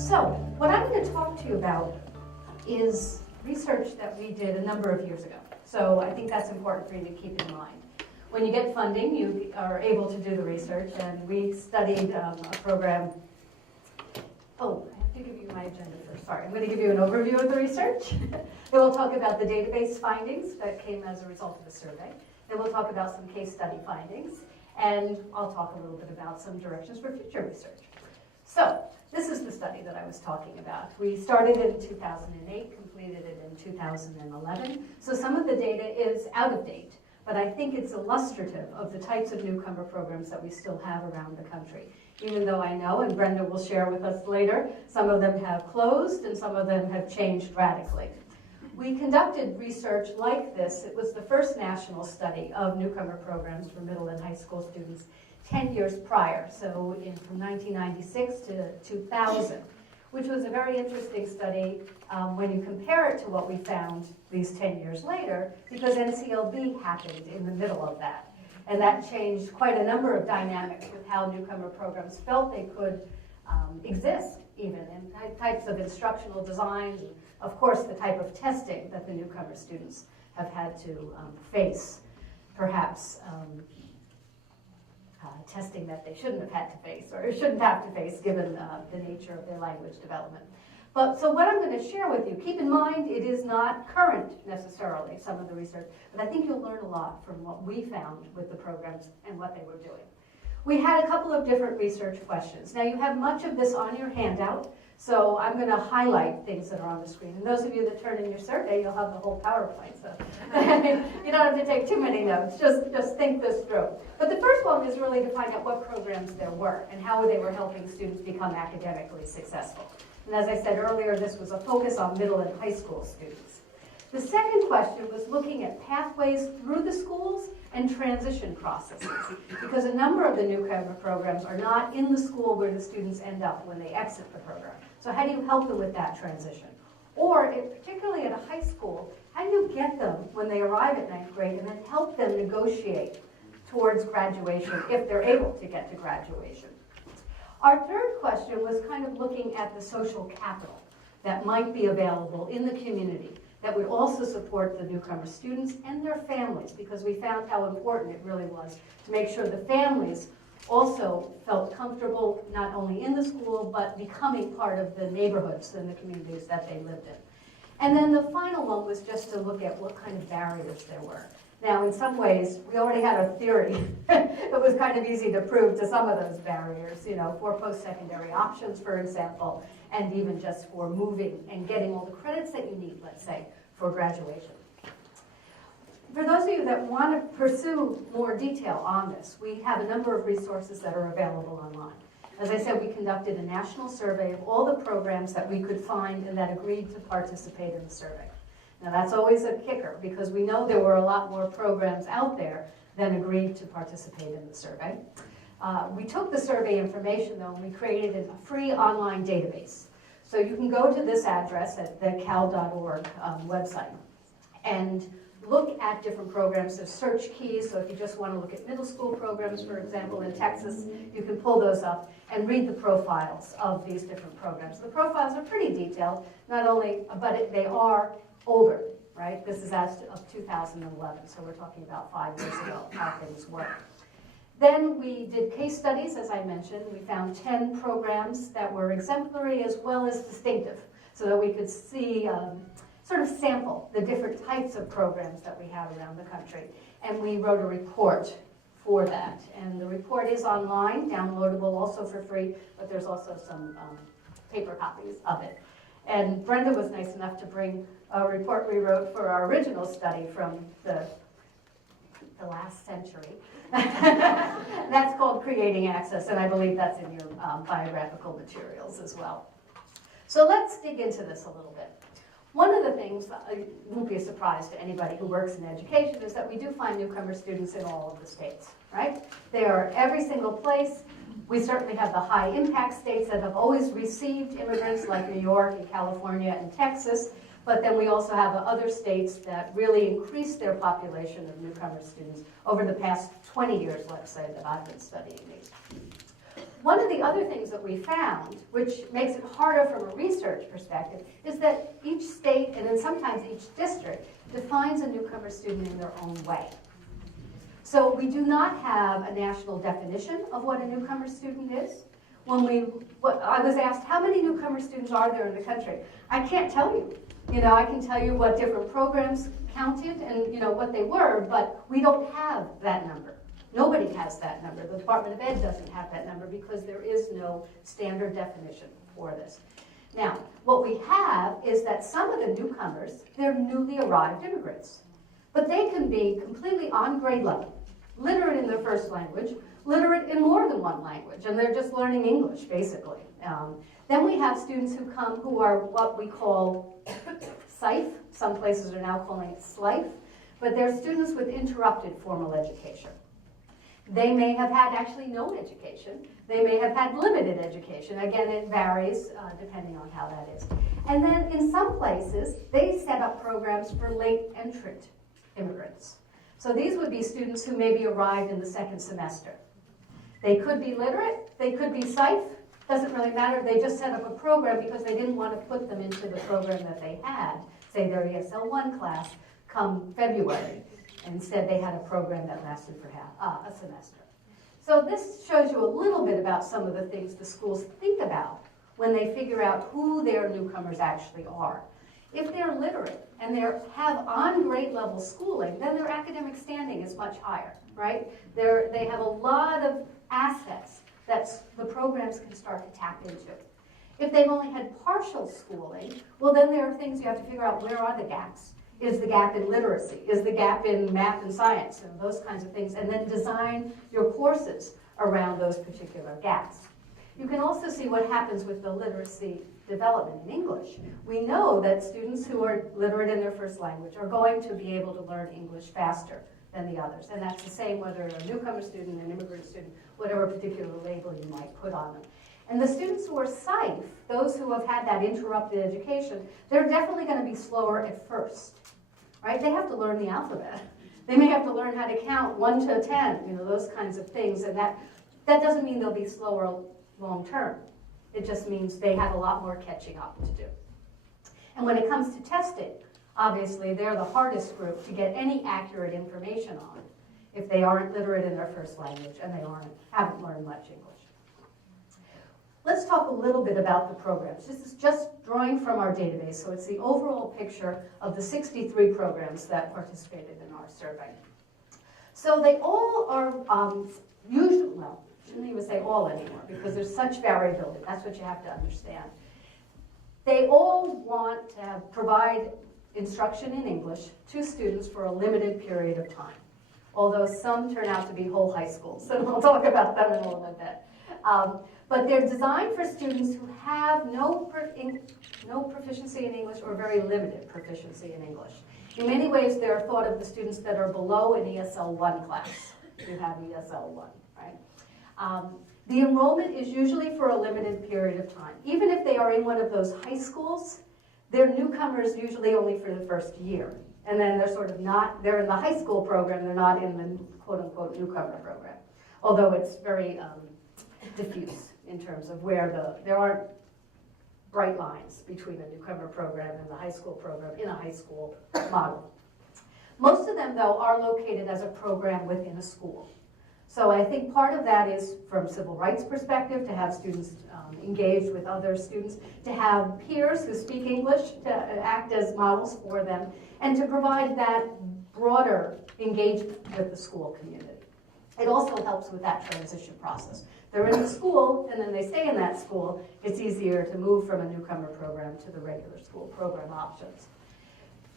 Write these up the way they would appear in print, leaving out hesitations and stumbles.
So, what I'm going to talk to you about is research that we did a number of years ago. So I think that's important for you to keep in mind. When you get funding, you are able to do the research, and we studied a program. Oh, I have to give you my agenda first. Sorry, I'm going to give you an overview of the research. Then we'll talk about the database findings that came as a result of the survey. Then we'll talk about some case study findings, and I'll talk a little bit about some directions for future research. So, this is the study that I was talking about. We started it in 2008, completed it in 2011. So some of the data is out of date, but I think it's illustrative of the types of newcomer programs that we still have around the country. Even though I know, and Brenda will share with us later, some of them have closed and some of them have changed radically. We conducted research like this. It was the first national study of newcomer programs for middle and high school students 10 years prior, so from 1996 to 2000, which was a very interesting study when you compare it to what we found these 10 years later, because NCLB happened in the middle of that. And that changed quite a number of dynamics with how newcomer programs felt they could exist, even, and types of instructional designs, and of course the type of testing that the newcomer students have had to face, perhaps testing that they shouldn't have had to face, or shouldn't have to face given the nature of their language development. But so what I'm going to share with you, keep in mind it is not current necessarily, some of the research, but I think you'll learn a lot from what we found with the programs and what they were doing. We had a couple of different research questions. Now you have much of this on your handout, so I'm going to highlight things that are on the screen. And those of you that turn in your survey, you'll have the whole PowerPoint, so you don't have to take too many notes, just think this through. But the first one is really to find out what programs there were and how they were helping students become academically successful. And as I said earlier, this was a focus on middle and high school students. The second question was looking at pathways through the schools and transition processes, because a number of the newcomer programs are not in the school where the students end up when they exit the program. So how do you help them with that transition? Or, particularly at a high school, how do you get them when they arrive at 9th grade and then help them negotiate towards graduation if they're able to get to graduation? Our third question was kind of looking at the social capital that might be available in the community that would also support the newcomer students and their families, because we found how important it really was to make sure the families also felt comfortable not only in the school, but becoming part of the neighborhoods and the communities that they lived in. And then the final one was just to look at what kind of barriers there were. Now, in some ways, we already had a theory that was kind of easy to prove to some of those barriers, for post-secondary options, for example, and even just for moving and getting all the credits that you need, let's say, for graduation. For those of you that want to pursue more detail on this, we have a number of resources that are available online. As I said, we conducted a national survey of all the programs that we could find and that agreed to participate in the survey. Now that's always a kicker, because we know there were a lot more programs out there than agreed to participate in the survey. We took the survey information, though, and we created a free online database. So you can go to this address at the cal.org website and look at different programs. There's search keys, so if you just want to look at middle school programs, for example, in Texas, you can pull those up and read the profiles of these different programs. The profiles are pretty detailed, not only, but they are older, right? This is as of 2011, so we're talking about 5 years ago, how things were. Then we did case studies, as I mentioned. We found 10 programs that were exemplary as well as distinctive, so that we could see, sort of sample the different types of programs that we have around the country. And we wrote a report for that. And the report is online, downloadable also for free, but there's also some paper copies of it. And Brenda was nice enough to bring a report we wrote for our original study from the last century. That's called Creating Access, and I believe that's in your biographical materials as well. So let's dig into this a little bit. One of the things that won't be a surprise to anybody who works in education is that we do find newcomer students in all of the states, right? They are every single place. We certainly have the high impact states that have always received immigrants, like New York and California and Texas, but then we also have other states that really increased their population of newcomer students over the past 20 years, let's say, that I've been studying these. one of the other things that we found, which makes it harder from a research perspective, is that each state, and then sometimes each district, defines a newcomer student in their own way. So we do not have a national definition of what a newcomer student is. I was asked, how many newcomer students are there in the country? I can't tell you. I can tell you what different programs counted and what they were, but we don't have that number. Nobody has that number. The Department of Ed doesn't have that number because there is no standard definition for this. Now, what we have is that some of the newcomers, they're newly arrived immigrants. But they can be completely on grade level, literate in their first language, literate in more than one language, and they're just learning English, basically. Then we have students who come who are what we call SIFE. Some places are now calling it SLIFE, but they're students with interrupted formal education. They may have had actually no education. They may have had limited education. Again, it varies depending on how that is. And then in some places, they set up programs for late entrant immigrants. So these would be students who maybe arrived in the second semester. They could be literate, they could be SIFE, doesn't really matter. They just set up a program because they didn't want to put them into the program that they had, say their ESL 1 class, come February. Instead, they had a program that lasted for a semester. So this shows you a little bit about some of the things the schools think about when they figure out who their newcomers actually are. If they're literate and they have on-grade level schooling, then their academic standing is much higher, right? They have a lot of assets that the programs can start to tap into. If they've only had partial schooling, well, then there are things you have to figure out, where are the gaps? Is the gap in literacy? Is the gap in math and science? And those kinds of things. And then design your courses around those particular gaps. You can also see what happens with the literacy development in English. We know that students who are literate in their first language are going to be able to learn English faster than the others. And that's the same whether a newcomer student, an immigrant student, whatever particular label you might put on them. And the students who are SIFE, those who have had that interrupted education, they're definitely going to be slower at first. Right? They have to learn the alphabet. They may have to learn how to count 1 to 10, those kinds of things. And that doesn't mean they'll be slower long term. It just means they have a lot more catching up to do. And when it comes to testing, obviously they're the hardest group to get any accurate information on if they aren't literate in their first language and they haven't learned much English. Let's talk a little bit about the programs. This is just drawing from our database, so it's the overall picture of the 63 programs that participated in our survey. So they all are usually, well, shouldn't even say all anymore because there's such variability. That's what you have to understand. They all want to provide instruction in English to students for a limited period of time, although some turn out to be whole high schools, and we'll talk about them in a little bit. But they're designed for students who have no proficiency in English or very limited proficiency in English. In many ways, they're thought of the students that are below an ESL 1 class, if you have ESL 1, right? The enrollment is usually for a limited period of time. Even if they are in one of those high schools, they're newcomers usually only for the first year. And then they're sort of not, they're in the high school program, they're not in the quote-unquote newcomer program. Although it's very diffuse in terms of where there aren't bright lines between a newcomer program and the high school program in a high school model. Most of them, though, are located as a program within a school. So I think part of that is from civil rights perspective, to have students engaged with other students, to have peers who speak English to act as models for them, and to provide that broader engagement with the school community. It also helps with that transition process. They're in the school, and then they stay in that school. It's easier to move from a newcomer program to the regular school program options.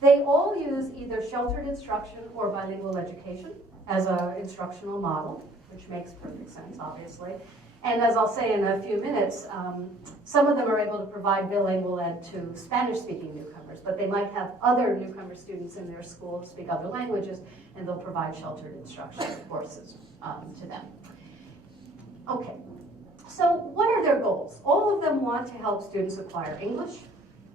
They all use either sheltered instruction or bilingual education as an instructional model, which makes perfect sense, obviously. And as I'll say in a few minutes, some of them are able to provide bilingual ed to Spanish-speaking newcomers, but they might have other newcomer students in their school who speak other languages, and they'll provide sheltered instruction courses to them. Okay, so what are their goals? All of them want to help students acquire English,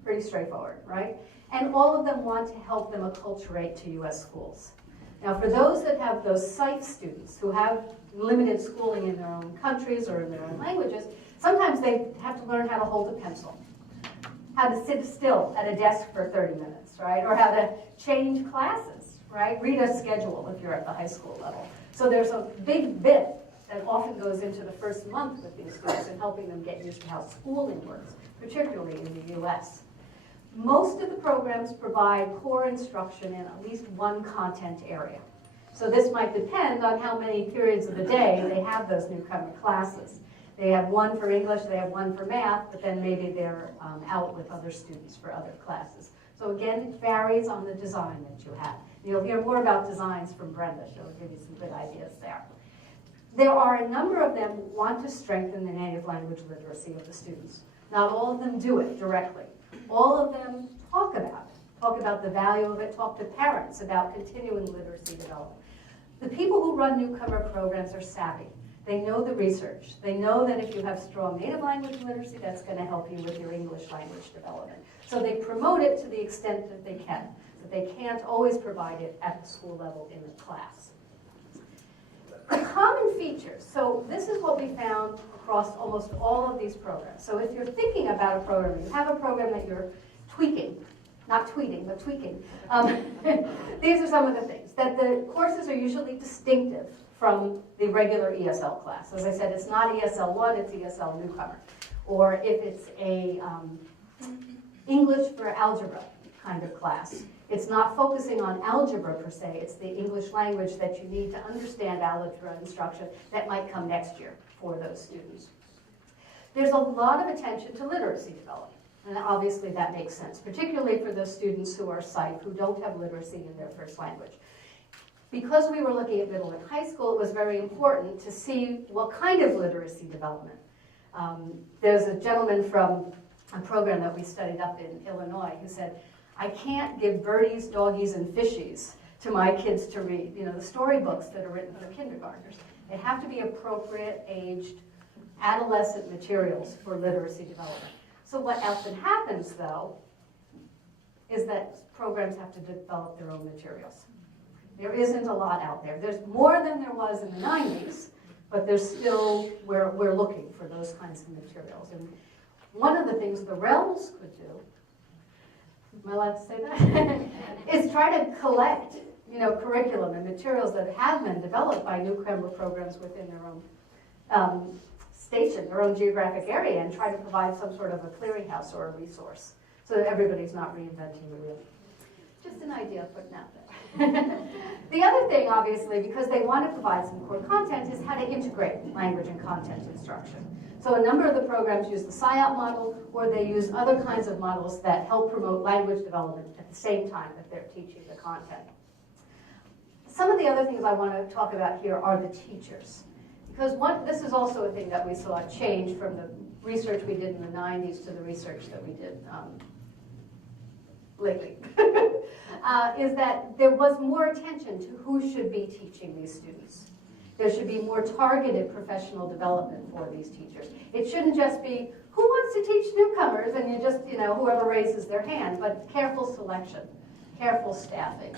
pretty straightforward, right? And all of them want to help them acculturate to U.S. schools. Now, for those that have those sight students who have limited schooling in their own countries or in their own languages, sometimes they have to learn how to hold a pencil, how to sit still at a desk for 30 minutes, right? Or how to change classes, right? Read a schedule if you're at the high school level. So there's a big bit that often goes into the first month with these students and helping them get used to how schooling works, particularly in the US. Most of the programs provide core instruction in at least one content area. So this might depend on how many periods of the day they have those newcomer classes. They have one for English, they have one for math, but then maybe they're out with other students for other classes. So again, it varies on the design that you have. You'll hear more about designs from Brenda. She'll give you some good ideas there. There are a number of them who want to strengthen the native language literacy of the students. Not all of them do it directly. All of them talk about the value of it, talk to parents about continuing literacy development. The people who run newcomer programs are savvy. They know the research. They know that if you have strong native language literacy, that's going to help you with your English language development. So they promote it to the extent that they can, but they can't always provide it at the school level in the class. The common features. So this is what we found across almost all of these programs. So if you're thinking about a program, you have a program that you're tweaking, not tweeting, but tweaking. These are some of the things. That the courses are usually distinctive from the regular ESL class. As I said, it's not ESL 1, it's ESL Newcomer. Or if it's a English for algebra kind of class, it's not focusing on algebra per se, it's the English language that you need to understand algebra instruction that might come next year for those students. There's a lot of attention to literacy development, and obviously that makes sense, particularly for those students who are sight, who don't have literacy in their first language. Because we were looking at middle and high school, it was very important to see what kind of literacy development. There's a gentleman from a program that we studied up in Illinois who said, I can't give birdies, doggies, and fishies to my kids to read. You know, the storybooks that are written for kindergartners. They have to be appropriate aged adolescent materials for literacy development. So what often happens, though, is that programs have to develop their own materials. There isn't a lot out there. There's more than there was in the 90s, but there's still, we're looking for those kinds of materials. And one of the things the RELs could do, am I allowed to say that? is try to collect, curriculum and materials that have been developed by newcomer programs within their own station, their own geographic area, and try to provide some sort of a clearinghouse or a resource so that everybody's not reinventing the wheel. Just an idea putting out there. The other thing, obviously, because they want to provide some core content, is how to integrate language and content instruction. So a number of the programs use the SIOP model, or they use other kinds of models that help promote language development at the same time that they're teaching the content. Some of the other things I want to talk about here are the teachers. Because this is also a thing that we saw change from the research we did in the 90s to the research that we did lately, is that there was more attention to who should be teaching these students. There should be more targeted professional development for these teachers. It shouldn't just be, who wants to teach newcomers, and you just, whoever raises their hand, but careful selection, careful staffing,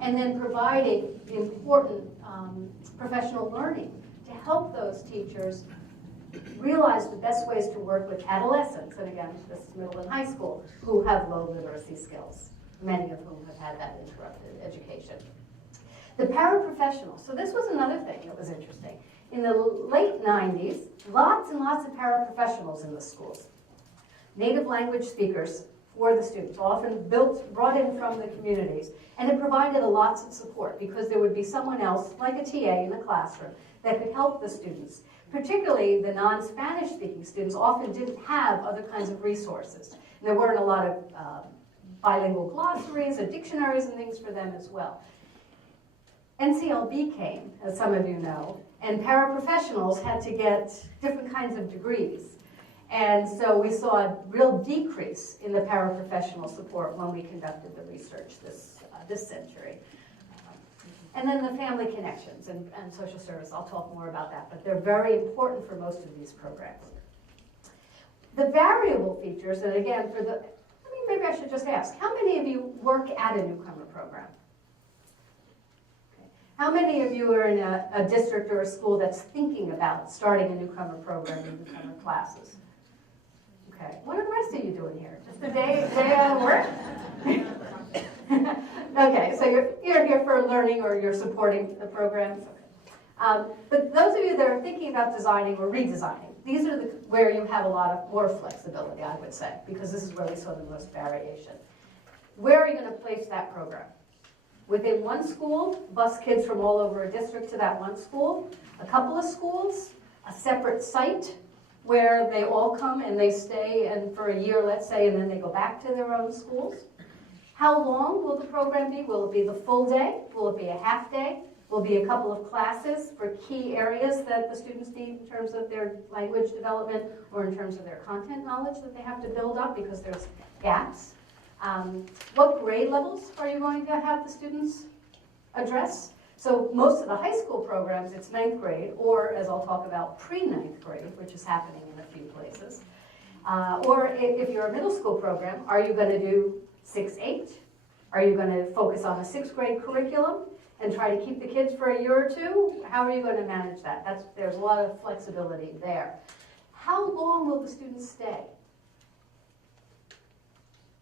and then providing important professional learning to help those teachers realize the best ways to work with adolescents, and again, this is middle and high school, who have low literacy skills, many of whom have had that interrupted education. The paraprofessionals. So this was another thing that was interesting. In the late 90s, lots and lots of paraprofessionals in the schools. Native language speakers for the students, often brought in from the communities, and it provided lots of support because there would be someone else, like a TA in the classroom, that could help the students. Particularly the non-Spanish speaking students often didn't have other kinds of resources. And there weren't a lot of bilingual glossaries or dictionaries and things for them as well. NCLB came, as some of you know, and paraprofessionals had to get different kinds of degrees. And so we saw a real decrease in the paraprofessional support when we conducted the research this century. And then the family connections and social service, I'll talk more about that, but they're very important for most of these programs. The variable features, and again, maybe I should just ask, how many of you work at a newcomer program? How many of you are in a district or a school that's thinking about starting a newcomer program in newcomer classes? Okay, what are the rest of you doing here? Just a day out of work? Okay, so you're here for learning or you're supporting the programs. Okay. But those of you that are thinking about designing or redesigning, these are where you have a lot of more flexibility, I would say, because this is where we saw the most variation. Where are you going to place that program? Within one school, bus kids from all over a district to that one school, a couple of schools, a separate site where they all come and they stay and for a year, let's say, and then they go back to their own schools. How long will the program be? Will it be the full day? Will it be a half day? Will it be a couple of classes for key areas that the students need in terms of their language development or in terms of their content knowledge that they have to build up because there's gaps? What grade levels are you going to have the students address? So most of the high school programs, it's 9th grade, or as I'll talk about, pre-9th grade, which is happening in a few places. Or if you're a middle school program, are you going to do 6-8? Are you going to focus on a 6th grade curriculum and try to keep the kids for a year or two? How are you going to manage that? There's a lot of flexibility there. How long will the students stay?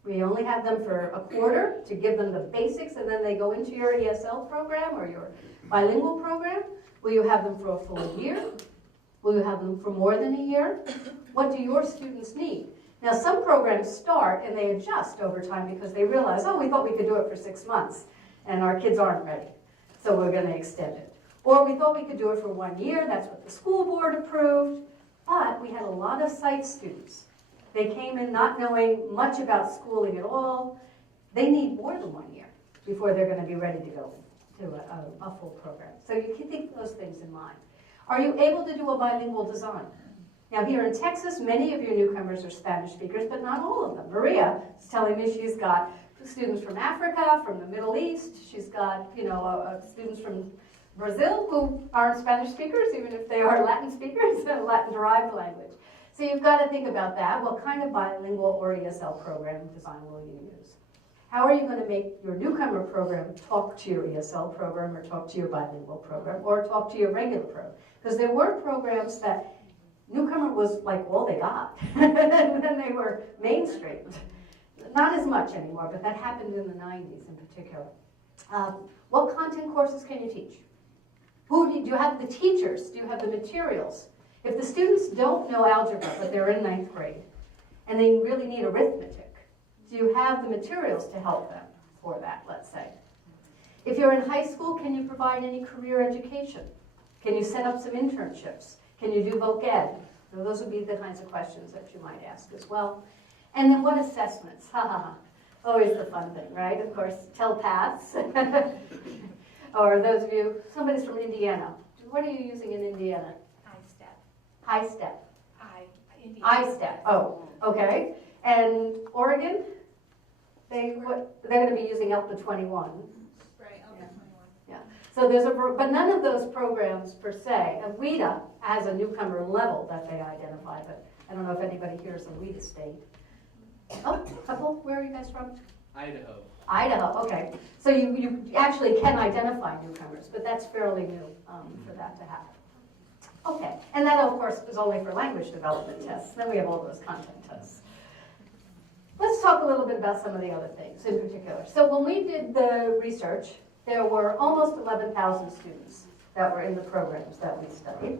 We only have them for a quarter to give them the basics, and then they go into your ESL program or your bilingual program. Will you have them for a full year? Will you have them for more than a year? What do your students need? Now, some programs start and they adjust over time because they realize, oh, we thought we could do it for 6 months, and our kids aren't ready, so we're going to extend it. Or we thought we could do it for 1 year. That's what the school board approved. But we had a lot of site students. They came in not knowing much about schooling at all. They need more than 1 year before they're going to be ready to go to a full program. So you can think those things in mind. Are you able to do a bilingual design? Now here in Texas, many of your newcomers are Spanish speakers, but not all of them. Maria is telling me she's got students from Africa, from the Middle East. She's got students from Brazil who aren't Spanish speakers, even if they are Latin speakers, Latin-derived language. So you've got to think about that. What kind of bilingual or ESL program design will you use? How are you going to make your newcomer program talk to your ESL program or talk to your bilingual program or talk to your regular program? Because there were programs that newcomer was like all they got. And then they were mainstreamed. Not as much anymore, but that happened in the 90s in particular. What content courses can you teach? Do you have the teachers? Do you have the materials? If the students don't know algebra, but they're in 9th grade, and they really need arithmetic, do you have the materials to help them for that, let's say? If you're in high school, can you provide any career education? Can you set up some internships? Can you do voc ed? So those would be the kinds of questions that you might ask as well. And then what assessments? Ha ha ha. Always the fun thing, right? Of course, tell paths. Or those of you, somebody's from Indiana. What are you using in Indiana? High step. I-step. Oh, okay. And Oregon, they're going to be using ELPA 21. Right, ELPA 21. Yeah. So but none of those programs per se. And WIDA has a newcomer level that they identify, but I don't know if anybody here is a WIDA state. Oh, couple. Where are you guys from? Idaho. Idaho. Okay. So you actually can identify newcomers, but that's fairly new for that to happen. Okay, and that, of course, is only for language development tests. Then we have all those content tests. Let's talk a little bit about some of the other things in particular. So when we did the research, there were almost 11,000 students that were in the programs that we studied.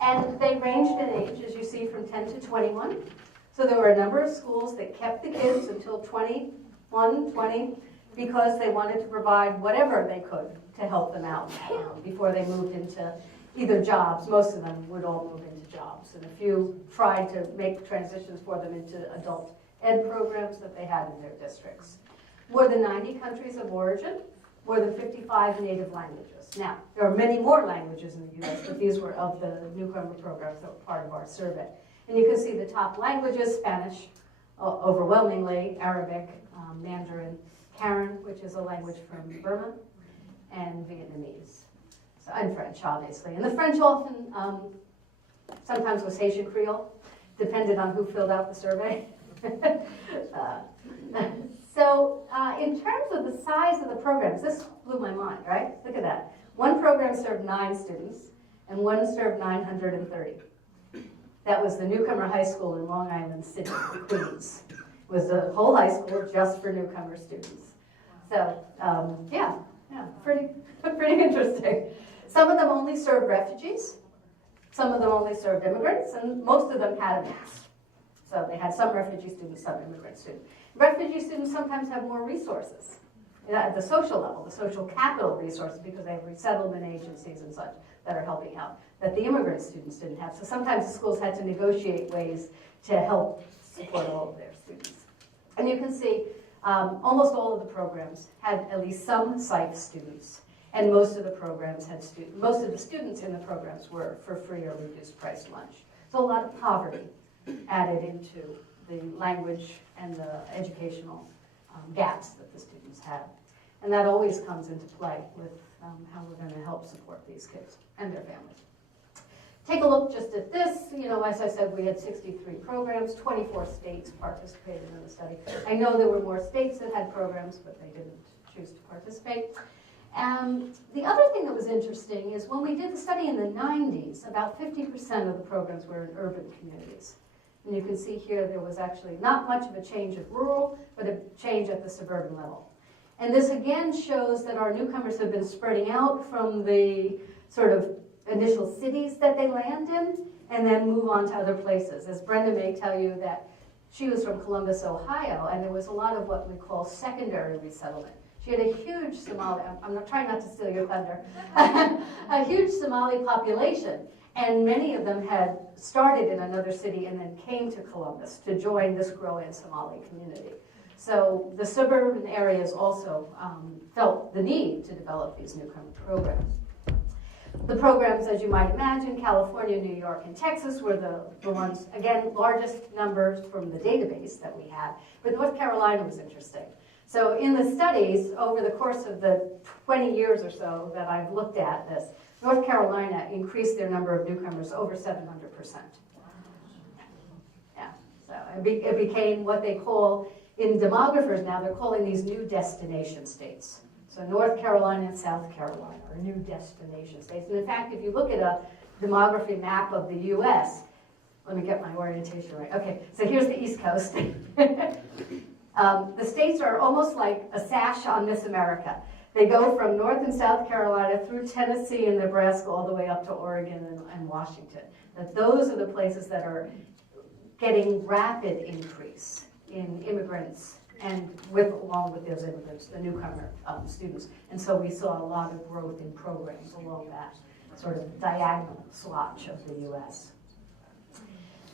And they ranged in age, as you see, from 10 to 21. So there were a number of schools that kept the kids until 21, 20, because they wanted to provide whatever they could to help them out before they moved into either jobs. Most of them would all move into jobs, and a few tried to make transitions for them into adult ed programs that they had in their districts. More than 90 countries of origin, more than 55 native languages. Now, there are many more languages in the U.S., but these were of the newcomer programs that were part of our survey. And you can see the top languages: Spanish, overwhelmingly, Arabic, Mandarin, Karen, which is a language from Burma, and Vietnamese. And French, obviously. And the French often, sometimes was Haitian Creole, depended on who filled out the survey. So in terms of the size of the programs, this blew my mind, right? Look at that. served 9 students, and one served 930. That was the Newcomer High School in Long Island City, Queens. It was a whole high school just for Newcomer students. So, yeah, pretty interesting. Some of them only served refugees. Some of them only served immigrants, and most of them had a mix. So they had some refugee students, some immigrant students. Refugee students sometimes have more resources at the social level, the social capital resources, because they have resettlement agencies and such that are helping out, that the immigrant students didn't have. So sometimes the schools had to negotiate ways to help support all of their students. And you can see almost all of the programs had at least some psych students, and most of the programs had most of the students in the programs were for free or reduced price lunch. So a lot of poverty added into the language and the educational gaps that the students had. And that always comes into play with how we're going to help support these kids and their families. Take a look just at this. You know, as I said, we had 63 programs, 24 states participated in the study. I know there were more states that had programs, but they didn't choose to participate. And the other thing that was interesting is when we did the study in the 90s, about 50% of the programs were in urban communities. And you can see here there was actually not much of a change at rural, but a change at the suburban level. And this again shows that our newcomers have been spreading out from the sort of initial cities that they land in and then move on to other places. As Brenda may tell you that she was from Columbus, Ohio, and there was a lot of what we call secondary resettlement. She had a huge Somali, I'm not trying not to steal your thunder, a huge Somali population. And many of them had started in another city and then came to Columbus to join this growing Somali community. So the suburban areas also felt the need to develop these newcomer programs. The programs, as you might imagine, California, New York, and Texas were the ones, again, largest numbers from the database that we had. But North Carolina was interesting. So in the studies, over the course of the 20 years or so that I've looked at this, North Carolina increased their number of newcomers over 700%. Yeah, so it became what they call, in demographers now, they're calling these new destination states. So North Carolina and South Carolina are new destination states. And in fact, if you look at a demography map of the US, let me get my orientation right. Okay, so here's the East Coast. The states are almost like a sash on Miss America. They go from North and South Carolina through Tennessee and Nebraska all the way up to Oregon and Washington. That those are the places that are getting rapid increase in immigrants and along with those immigrants, the newcomer students. And so we saw a lot of growth in programs along that sort of diagonal swatch of the U.S.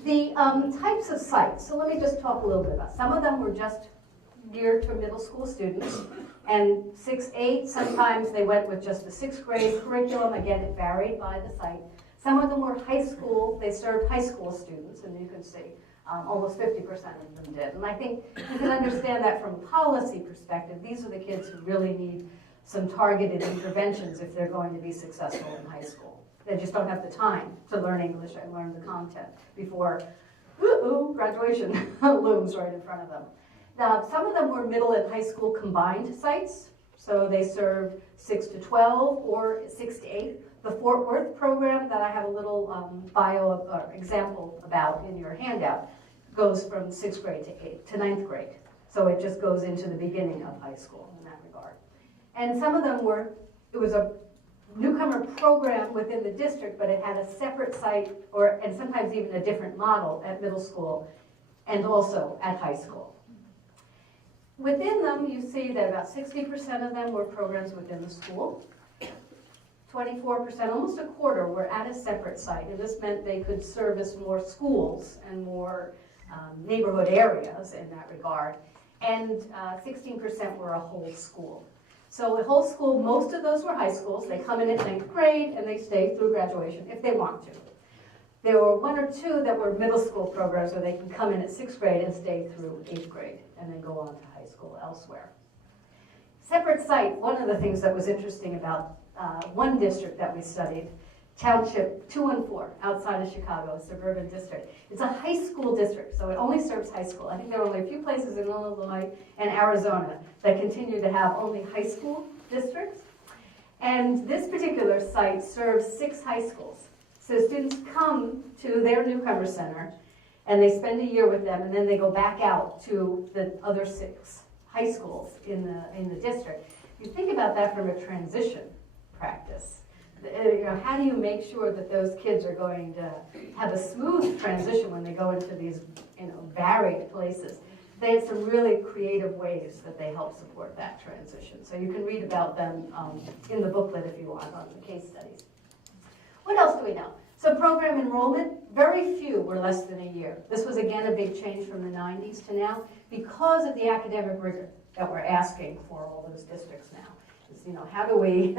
The types of sites, so let me just talk a little bit about. Some of them were just geared to middle school students, and 6-8, sometimes they went with just the 6th grade curriculum. Again, it varied by the site. Some of them were high school, they served high school students, and you can see almost 50% of them did. And I think you can understand that from a policy perspective. These are the kids who really need some targeted interventions if they're going to be successful in high school. They just don't have the time to learn English and learn the content before graduation looms right in front of them. Now, some of them were middle and high school combined sites, so they served 6 to 12 or 6 to 8. The Fort Worth program that I have a little example about in your handout goes from 6th grade to 9th grade. So it just goes into the beginning of high school in that regard. And some of them it was a newcomer program within the district, but it had a separate site and sometimes even a different model at middle school and also at high school. Within them, you see that about 60% of them were programs within the school. 24%, almost a quarter, were at a separate site, and this meant they could service more schools and more neighborhood areas in that regard. And 16% were a whole school. So a whole school, most of those were high schools. They come in at 9th grade and they stay through graduation if they want to. There were 1 or 2 that were middle school programs where they can come in at 6th grade and stay through 8th grade and then go on to high school elsewhere. Separate site, one of the things that was interesting about one district that we studied, Township 2 and 4, outside of Chicago, a suburban district. It's a high school district, so it only serves high school. I think there are only a few places in Illinois and Arizona that continue to have only high school districts. And this particular site serves 6 high schools. So students come to their Newcomer Center, and they spend a year with them, and then they go back out to the other 6 high schools in the district. You think about that from a transition practice. How do you make sure that those kids are going to have a smooth transition when they go into these varied places? They have some really creative ways that they help support that transition. So you can read about them in the booklet if you want on the case studies. What else do we know? So program enrollment, very few were less than a year. This was again a big change from the 90s to now because of the academic rigor that we're asking for all those districts now. How do we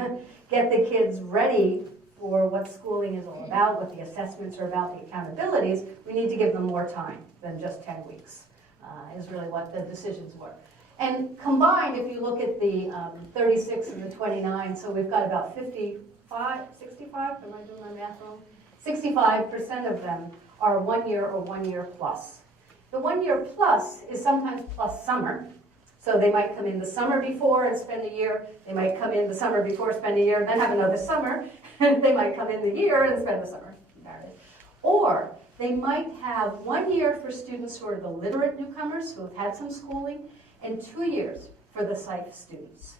get the kids ready for what schooling is all about, what the assessments are about, the accountabilities? We need to give them more time than just 10 weeks, is really what the decisions were. And combined, if you look at the 36 and the 29, so we've got about 65, am I doing my math wrong? 65% of them are 1 year or 1 year plus. The 1 year plus is sometimes plus summer. So they might come in the summer before and spend a year. They might come in the summer before, spend a year, then have another summer. They might come in the year and spend the summer. Or they might have 1 year for students who are the literate newcomers, who have had some schooling, and 2 years for the sight students.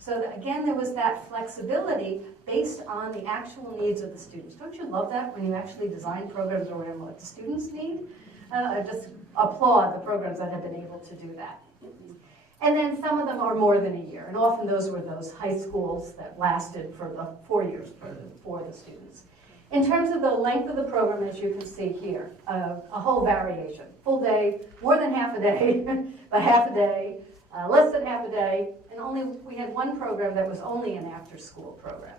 So that, again, there was that flexibility based on the actual needs of the students. Don't you love that when you actually design programs around what the students need? I just applaud the programs that have been able to do that. And then some of them are more than a year, and often those were those high schools that lasted for the 4 years for the students. In terms of the length of the program, as you can see here, a whole variation. Full day, more than half a day, but half a day, less than half a day, and we had one program that was only an after-school program.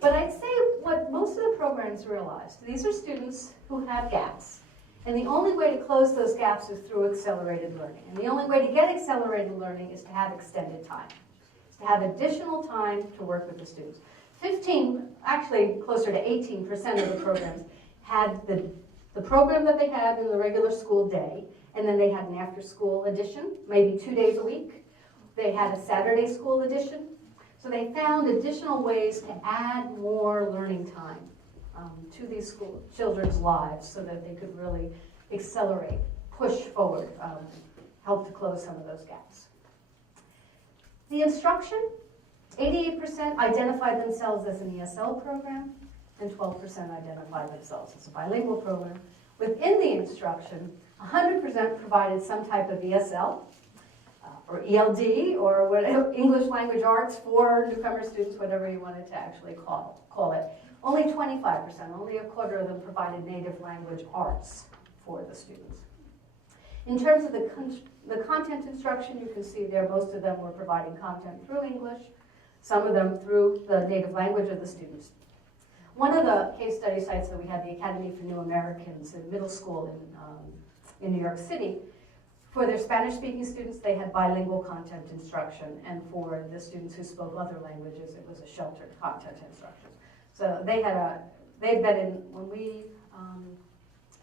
But I'd say what most of the programs realized, these are students who have gaps. And the only way to close those gaps is through accelerated learning. And the only way to get accelerated learning is to have extended time. Is to have additional time to work with the students. 15, actually closer to 18% of the programs had the program that they had in the regular school day, and then they had an after-school edition, maybe 2 days a week. They had a Saturday school edition. So they found additional ways to add more learning time to these children's lives so that they could really accelerate, push forward, help to close some of those gaps. The instruction, 88% identified themselves as an ESL program, and 12% identified themselves as a bilingual program. Within the instruction, 100% provided some type of ESL, or ELD, or whatever, English language arts for newcomer students, whatever you wanted to actually call it. Only 25%, only a quarter of them provided native language arts for the students. In terms of the content instruction, you can see there most of them were providing content through English, some of them through the native language of the students. One of the case study sites that we had, the Academy for New Americans in middle school in New York City, for their Spanish-speaking students, they had bilingual content instruction, and for the students who spoke other languages, it was a sheltered content instruction. So they'd been in, when we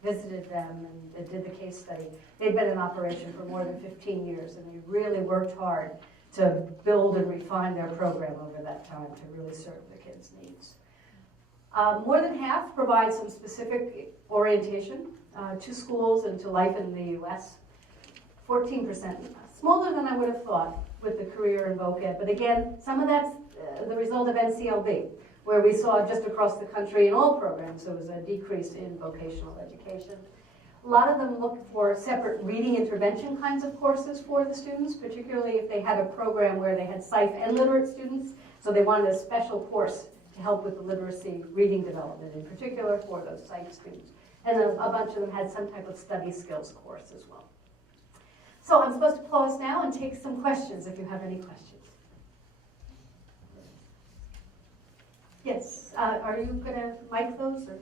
visited them and did the case study, they'd been in operation for more than 15 years, and they really worked hard to build and refine their program over that time to really serve the kids' needs. More than half provide some specific orientation to schools and to life in the U.S. 14%, smaller than I would have thought with the career and voc ed, but again, some of that's the result of NCLB, where we saw just across the country in all programs there was a decrease in vocational education. A lot of them looked for separate reading intervention kinds of courses for the students, particularly if they had a program where they had sight and literate students, so they wanted a special course to help with the literacy reading development, in particular for those sight students. And a bunch of them had some type of study skills course as well. So I'm supposed to pause now and take some questions if you have any questions. Yes, are you going to mic those? Or?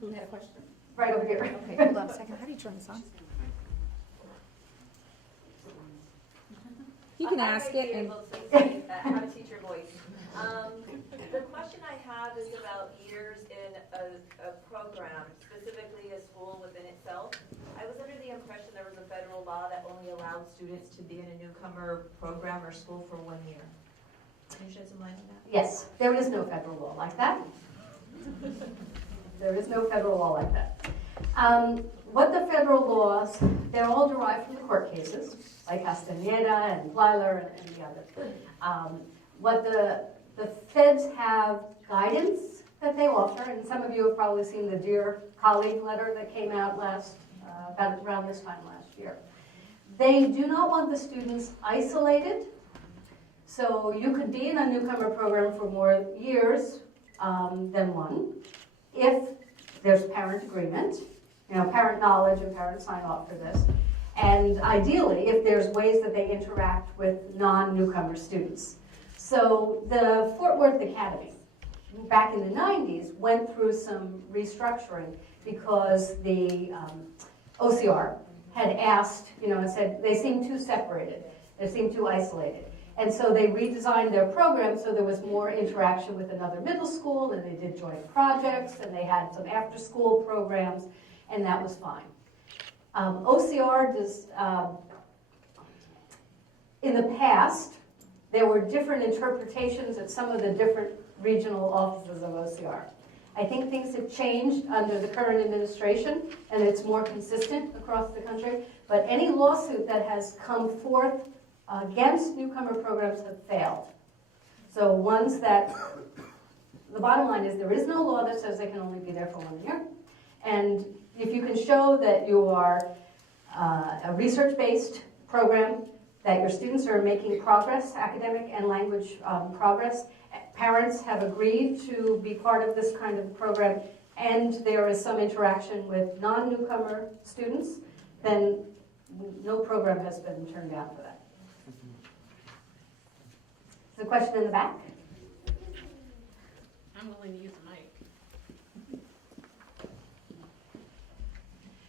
Who had a question? Right over here. Okay, hold on a second. How do you turn this on? You can ask it. And how to teach your voice. The question I have is about years in a program, specifically a school within itself. I was under the impression there was a federal law that only allowed students candidates to be in a newcomer program or school for 1 year? Can you shed some light on that? Yes, there is no federal law like that. There is no federal law like that. What the federal laws, they're all derived from the court cases, like Castaneda and Plyler and the others. What the feds have guidance that they offer, and some of you have probably seen the Dear Colleague letter that came out about around this time last year. They do not want the students isolated. So you could be in a newcomer program for more years than one if there's parent agreement, parent knowledge and parent sign off for this. And ideally, if there's ways that they interact with non-newcomer students. So the Fort Worth Academy, back in the 90s, went through some restructuring because the OCR had asked, and said they seemed too separated, they seemed too isolated. And so they redesigned their program so there was more interaction with another middle school, and they did joint projects, and they had some after-school programs, and that was fine. OCR does, in the past, there were different interpretations at some of the different regional offices of OCR. I think things have changed under the current administration, and it's more consistent across the country, but any lawsuit that has come forth against newcomer programs have failed. So ones that, the bottom line is there is no law that says they can only be there for 1 year. And if you can show that you are a research-based program, that your students are making progress, academic and language progress, parents have agreed to be part of this kind of program, and there is some interaction with non-newcomer students, then no program has been turned down for that. The question in the back? I'm willing to use the mic.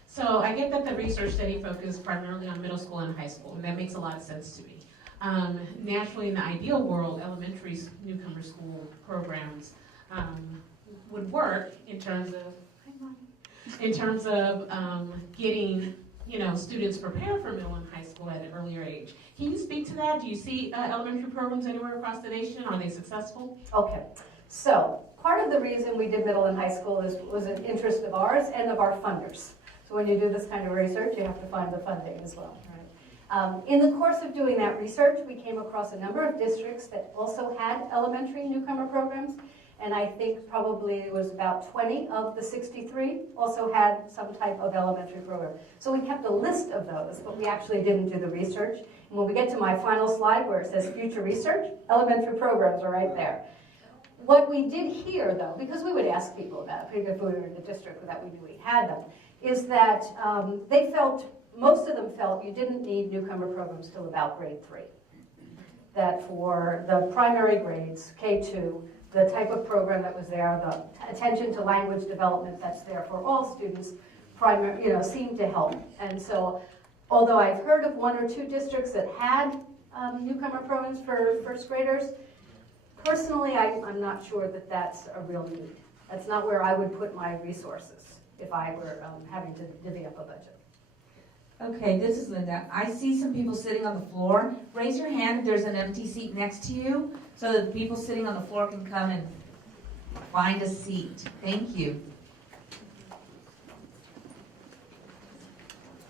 So I get that the research study focused primarily on middle school and high school, and that makes a lot of sense to me. Naturally, in the ideal world, elementary newcomer school programs would work in terms of getting students prepared for middle and high school at an earlier age. Can you speak to that? Do you see elementary programs anywhere across the nation? Are they successful? Okay, so part of the reason we did middle and high school was an interest of ours and of our funders. So when you do this kind of research, you have to find the funding as well. Right? In the course of doing that research, we came across a number of districts that also had elementary newcomer programs, and I think probably it was about 20 of the 63 also had some type of elementary program. So we kept a list of those, but we actually didn't do the research. And when we get to my final slide where it says future research, elementary programs are right there. What we did here, though, because we would ask people about it, if we were in the district that we knew we had them, is that most of them felt you didn't need newcomer programs till about grade 3. That for the primary grades, K2, the type of program that was there, the attention to language development that's there for all students, seemed to help. And so, although I've heard of 1 or 2 districts that had newcomer programs for first graders, personally, I'm not sure that that's a real need. That's not where I would put my resources if I were having to divvy up a budget. Okay, this is Linda. I see some people sitting on the floor. Raise your hand if there's an empty seat next to you so that the people sitting on the floor can come and find a seat. Thank you.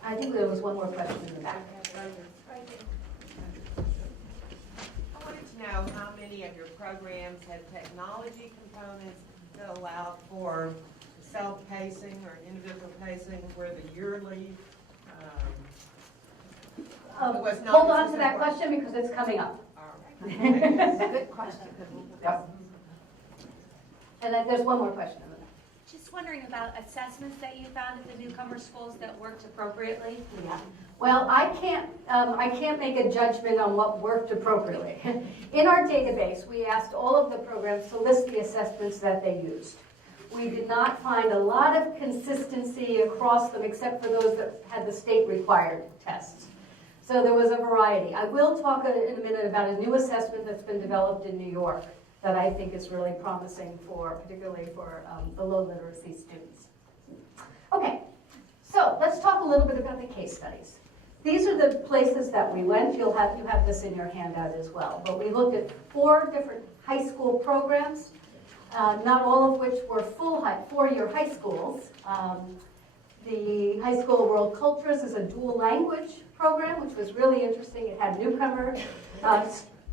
I think there was one more question in the back. I wanted to know how many of your programs had technology components that allowed for self-pacing or individual pacing where the yearly was not Hold on to that question because it's coming up. Good question. Yep. And then there's one more question in the back. Just wondering about assessments that you found at the newcomer schools that worked appropriately. Yeah. Well, I can't make a judgment on what worked appropriately. In our database, we asked all of the programs to list the assessments that they used. We did not find a lot of consistency across them except for those that had the state-required tests. So there was a variety. I will talk in a minute about a new assessment that's been developed in New York that I think is really promising particularly for the low literacy students. Okay, so let's talk a little bit about the case studies. These are the places that we went. You have this in your handout as well. But we looked at 4 different high school programs, not all of which were full 4-year high schools. The High School of World Cultures is a dual language program, which was really interesting. It had Newcomer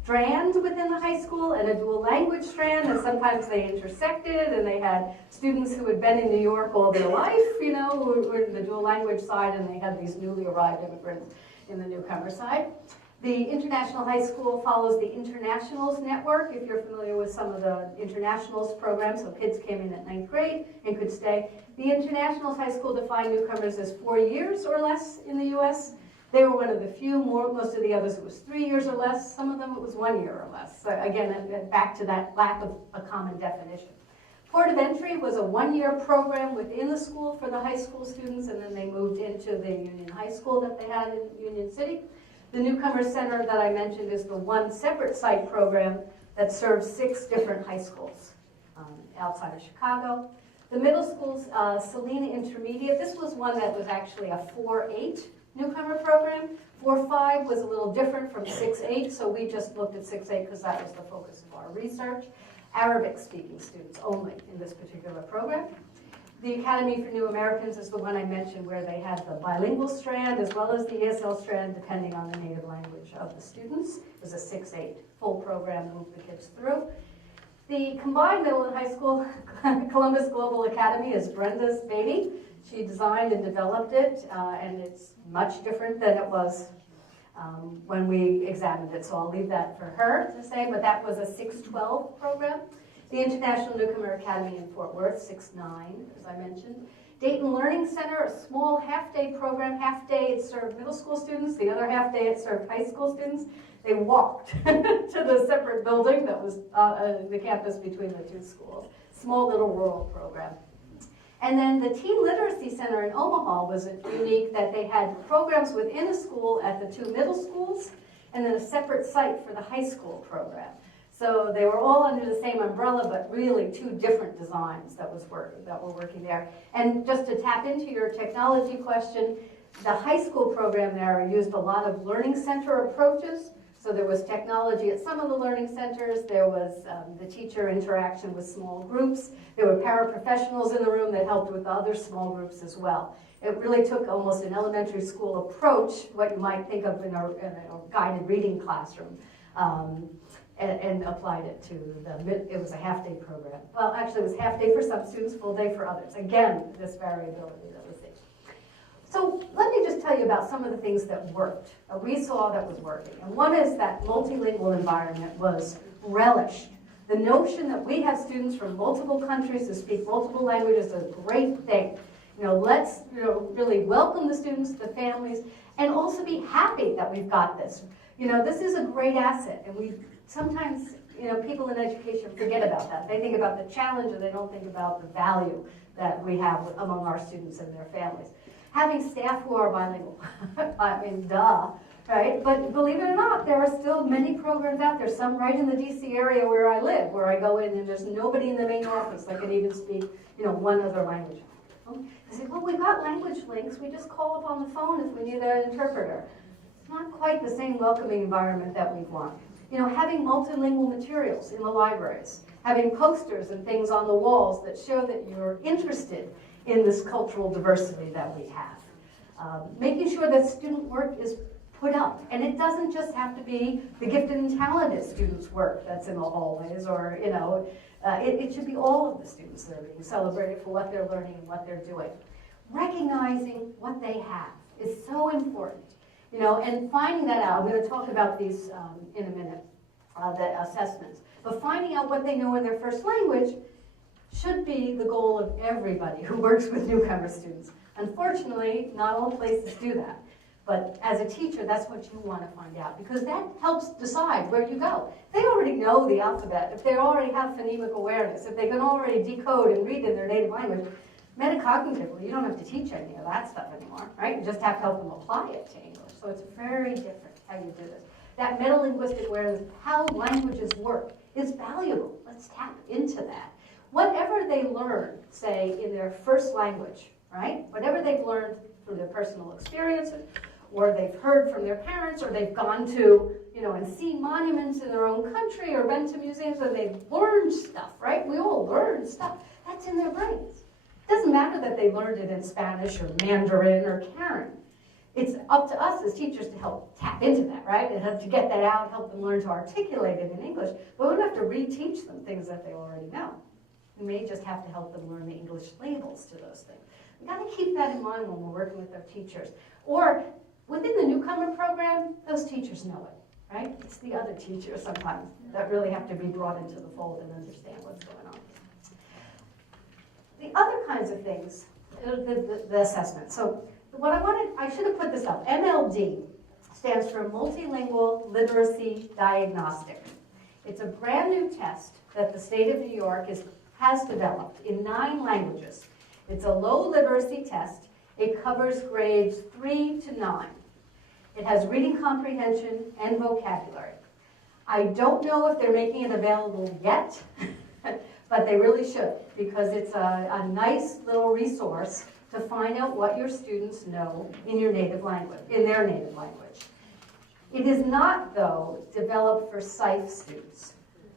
strand within the high school and a dual language strand, and sometimes they intersected, and they had students who had been in New York all their life, you know, who were in the dual language side, and they had these newly arrived immigrants in the Newcomer side. The International High School follows the Internationals Network, if you're familiar with some of the Internationals programs, so kids came in at 9th grade and could stay. The Internationals High School defined Newcomers as 4 years or less in the U.S. They were one of the few, most of the others it was 3 years or less, some of them it was 1 year or less. So again, back to that lack of a common definition. Port of Entry was a 1-year program within the school for the high school students, and then they moved into the Union High School that they had in Union City. The Newcomer Center that I mentioned is the one separate site program that serves 6 different high schools outside of Chicago. The middle school's Salina Intermediate, this was one that was actually a 4-8 Newcomer program. 4-5 was a little different from 6-8, so we just looked at 6-8 because that was the focus of our research. Arabic-speaking students only in this particular program. The Academy for New Americans is the one I mentioned where they had the bilingual strand as well as the ESL strand depending on the native language of the students. It was a 6-8 full program, moved the kids through. The combined middle and high school Columbus Global Academy is Brenda's baby. She designed and developed it, and it's much different than it was when we examined it. So I'll leave that for her to say, but that was a 6-12 program. The International Newcomer Academy in Fort Worth, 6-9, as I mentioned. Dayton Learning Center, a small half-day program. Half-day it served middle school students. The other half-day it served high school students. They walked to the separate building that was the campus between the 2 schools. Small little rural program. And then the Teen Literacy Center in Omaha was unique that they had programs within a school at the 2 middle schools and then a separate site for the high school program. So they were all under the same umbrella, but really 2 different designs that were working there. And just to tap into your technology question, the high school program there used a lot of learning center approaches. So there was technology at some of the learning centers. There was the teacher interaction with small groups. There were paraprofessionals in the room that helped with the other small groups as well. It really took almost an elementary school approach, what you might think of in a guided reading classroom, and applied it to it was a half-day program. Well, actually it was half-day for some students, full day for others. Again, this variability that we see. So let me just tell you about some of the things that worked, that we saw that was working. And one is that multilingual environment was relished. The notion that we have students from multiple countries who speak multiple languages is a great thing. Let's really welcome the students, the families, and also be happy that we've got this. This is a great asset, and we sometimes, people in education forget about that. They think about the challenge, and they don't think about the value that we have among our students and their families. Having staff who are bilingual, I mean, duh, right? But believe it or not, there are still many programs out there, some right in the DC area where I live, where I go in and there's nobody in the main office that can even speak, one other language. They say, well, we've got language links, we just call up on the phone if we need an interpreter. It's not quite the same welcoming environment that we want. Having multilingual materials in the libraries, having posters and things on the walls that show that you're interested in this cultural diversity that we have. Making sure that student work is put up. And it doesn't just have to be the gifted and talented students' work that's in the hallways, or, it should be all of the students that are being celebrated for what they're learning and what they're doing. Recognizing what they have is so important, and finding that out. I'm going to talk about these in a minute, the assessments. But finding out what they know in their first language should be the goal of everybody who works with newcomer students. Unfortunately, not all places do that. But as a teacher, that's what you want to find out, because that helps decide where you go. They already know the alphabet, if they already have phonemic awareness, if they can already decode and read in their native language, metacognitively, you don't have to teach any of that stuff anymore, right? You just have to help them apply it to English. So it's very different how you do this. That metalinguistic awareness of how languages work is valuable. Let's tap into that. Whatever they learn, say, in their first language, right? Whatever they've learned through their personal experiences, or they've heard from their parents, or they've gone to, and seen monuments in their own country, or been to museums, and they've learned stuff, right? We all learn stuff. That's in their brains. It doesn't matter that they learned it in Spanish or Mandarin or Karen. It's up to us as teachers to help tap into that, right? And help to get that out, help them learn to articulate it in English. But we don't have to reteach them things that they already know. We may just have to help them learn the English labels to those things. We've got to keep that in mind when we're working with our teachers. Or within the Newcomer program, those teachers know it, right? It's the other teachers sometimes that really have to be brought into the fold and understand what's going on. The other kinds of things, the assessment. So what I should have put this up. MLD stands for Multilingual Literacy Diagnostic. It's a brand new test that the state of New York has developed in 9 languages. It's a low literacy test. It covers grades 3 to 9. It has reading comprehension and vocabulary. I don't know if they're making it available yet, but they really should, because it's a nice little resource to find out what your students know in your native language, in their native language. It is not, though, developed for SIFE students.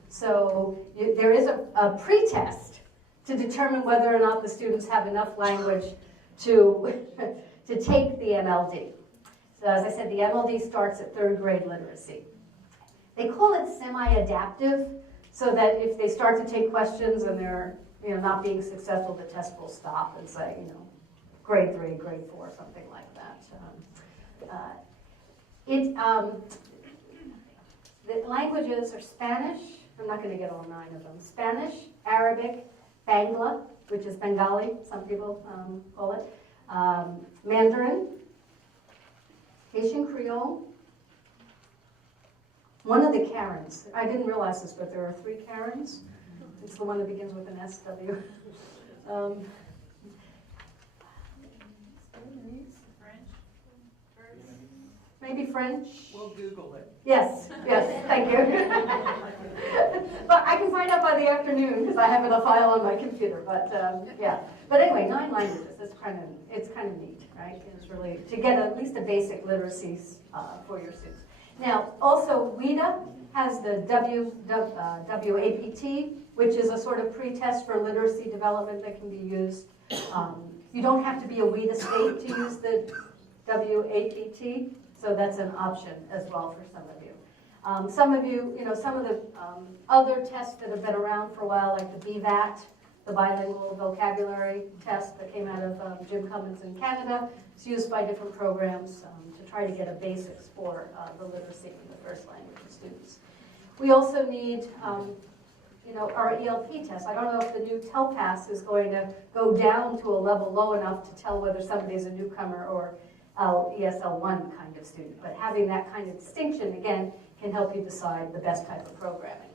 So there is a pre-test to determine whether or not the students have enough language to take the MLD. So as I said, the MLD starts at 3rd grade literacy. They call it semi-adaptive, so that if they start to take questions and they're not being successful, the test will stop and say, grade 3, grade 4, something like that. The languages are Spanish. I'm not going to get all 9 of them. Spanish, Arabic, Bangla, which is Bengali, some people call it, Mandarin, Haitian Creole, one of the Karens. I didn't realize this, but there are 3 Karens. It's the one that begins with an SW. Maybe French? We'll Google it. Yes, thank you. But I can find out by the afternoon because I have it a file on my computer. But yeah. But anyway, 9 languages. It's kind of neat, right? It's really to get at least a basic literacy for your students. Now, also WIDA has the WAPT, which is a sort of pre-test for literacy development that can be used. You don't have to be a WIDA state to use the WAPT. So that's an option as well for some of you. Some of you, some of the other tests that have been around for a while, like the BVAT, the bilingual vocabulary test that came out of Jim Cummins in Canada. It's used by different programs to try to get a basics for the literacy in the first language of students. We also need, our ELP test. I don't know if the new TELPAS is going to go down to a level low enough to tell whether somebody's a newcomer or ESL 1 kind of student. But having that kind of distinction, again, can help you decide the best type of programming.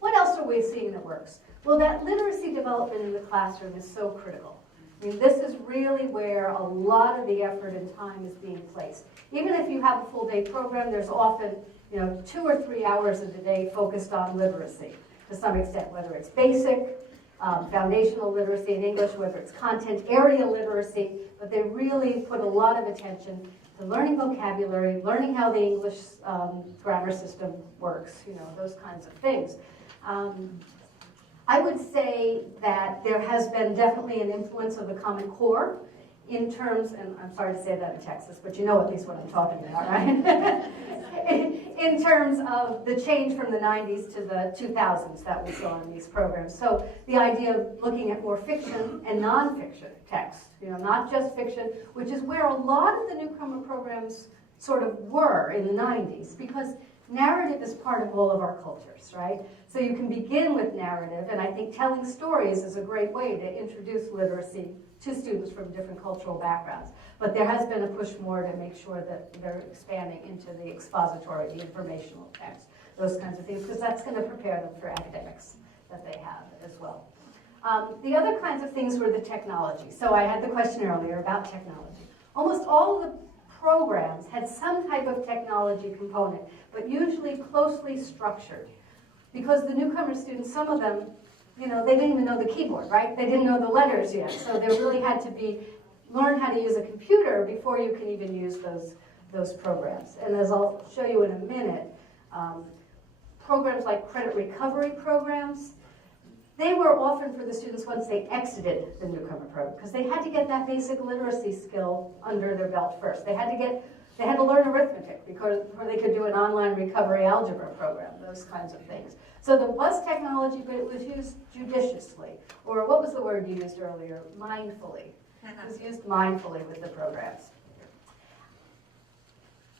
What else are we seeing that works? Well, that literacy development in the classroom is so critical. I mean, this is really where a lot of the effort and time is being placed. Even if you have a full day program, there's often 2 or 3 hours of the day focused on literacy to some extent, whether it's basic, foundational literacy in English, whether it's content area literacy, but they really put a lot of attention to learning vocabulary, learning how the English grammar system works, those kinds of things. I would say that there has been definitely an influence of the Common Core in terms, and I'm sorry to say that in Texas, but you know at least what I'm talking about, right? in terms of the change from the 90s to the 2000s that we saw in these programs. So the idea of looking at more fiction and nonfiction text, not just fiction, which is where a lot of the Newcomer programs sort of were in the 90s, because narrative is part of all of our cultures, right? So you can begin with narrative, and I think telling stories is a great way to introduce literacy to students from different cultural backgrounds. But there has been a push more to make sure that they're expanding into the expository, the informational text, those kinds of things, because that's going to prepare them for academics that they have as well. The other kinds of things were the technology. So I had the question earlier about technology. Almost all of the programs had some type of technology component, but usually closely structured. Because the Newcomer students, some of them, they didn't even know the keyboard, right? They didn't know the letters yet. So there really had to be learn how to use a computer before you can even use those programs. And as I'll show you in a minute, programs like credit recovery programs, they were often for the students once they exited the Newcomer program, because they had to get that basic literacy skill under their belt first. They had to learn arithmetic before they could do an online recovery algebra program, those kinds of things. So there was technology, but it was used judiciously. Or what was the word you used earlier? Mindfully. It was used mindfully with the programs.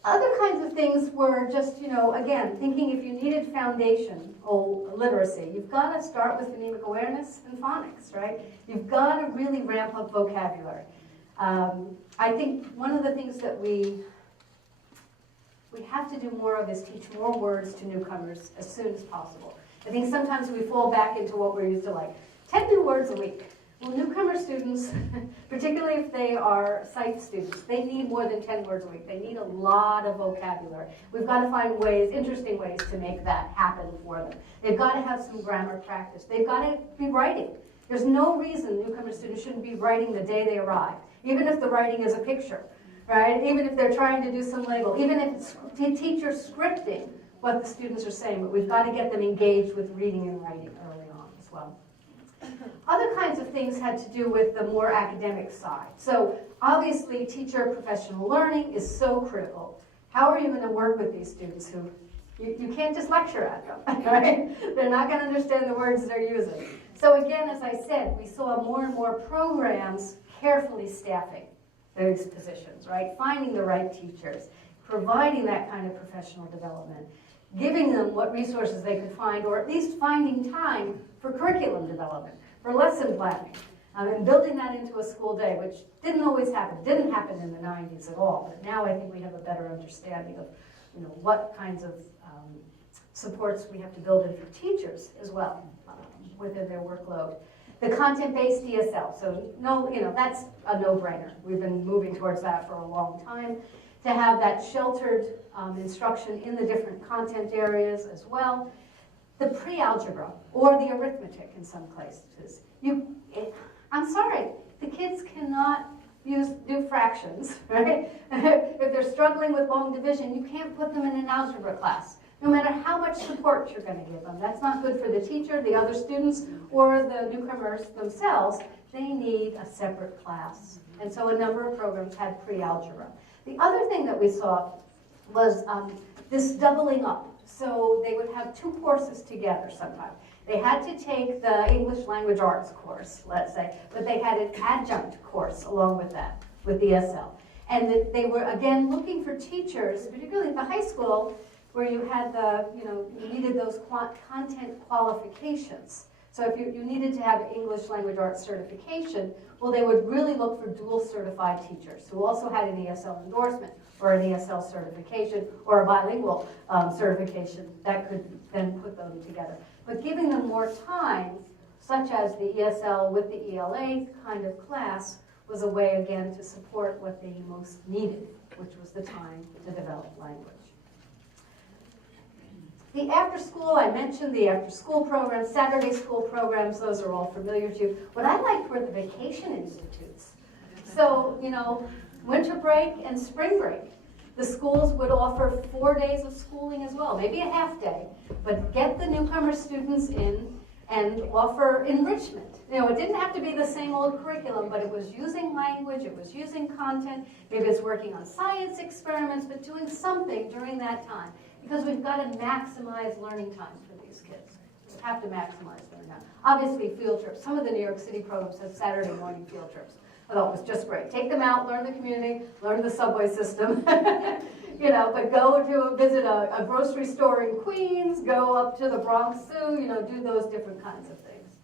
Other kinds of things were just, again, thinking if you needed foundation literacy, you've got to start with phonemic awareness and phonics, right? You've got to really ramp up vocabulary. I think one of the things that we have to do more of is teach more words to newcomers as soon as possible. I think sometimes we fall back into what we're used to, like 10 new words a week. Well, newcomer students, particularly if they are sight students, they need more than 10 words a week. They need a lot of vocabulary. We've got to find ways, interesting ways to make that happen for them. They've got to have some grammar practice. They've got to be writing. There's no reason newcomer students shouldn't be writing the day they arrive, even if the writing is a picture, right? Even if they're trying to do some label, even if it's teacher scripting what the students are saying, but we've got to get them engaged with reading and writing early on as well. Other kinds of things had to do with the more academic side. So obviously teacher professional learning is so critical. How are you going to work with these students who, you can't just lecture at them, right? They're not going to understand the words they're using. So again, as I said, we saw more and more programs carefully staffing those positions, right? Finding the right teachers, providing that kind of professional development, giving them what resources they could find, or at least finding time for curriculum development, for lesson planning, and building that into a school day, which didn't always happen. Didn't happen in the 90s at all, but now I think we have a better understanding of what kinds of supports we have to build in for teachers as well within their workload. The content-based DSL, so that's a no-brainer. We've been moving towards that for a long time. To have that sheltered instruction in the different content areas as well. The pre-algebra, or the arithmetic in some places. I'm sorry, the kids cannot do fractions, right? If they're struggling with long division, you can't put them in an algebra class, no matter how much support you're going to give them. That's not good for the teacher, the other students, or the newcomers themselves. They need a separate class. And so a number of programs had pre-algebra. The other thing that we saw was this doubling up. So they would have two courses together sometimes. They had to take the English Language Arts course, let's say, but they had an adjunct course along with that, with the ESL. And that they were, again, looking for teachers, particularly at the high school, where you had you needed those content qualifications. So if you needed to have English Language Arts certification, well, they would really look for dual certified teachers who also had an ESL endorsement or an ESL certification or a bilingual certification that could then put them together. But giving them more time, such as the ESL with the ELA kind of class, was a way, again, to support what they most needed, which was the time to develop language. The after school, I mentioned the after school programs, Saturday school programs, those are all familiar to you. What I liked were the vacation institutes. So, winter break and spring break. The schools would offer 4 days of schooling as well, maybe a half day, but get the newcomer students in and offer enrichment. It didn't have to be the same old curriculum, but it was using language, it was using content, maybe it's working on science experiments, but doing something during that time. Because we've got to maximize learning time for these kids. We have to maximize learning time. Obviously, field trips. Some of the New York City programs have Saturday morning field trips. I thought it was just great. Take them out, learn the community, learn the subway system. But go to visit a grocery store in Queens, go up to the Bronx Zoo, do those different kinds of things.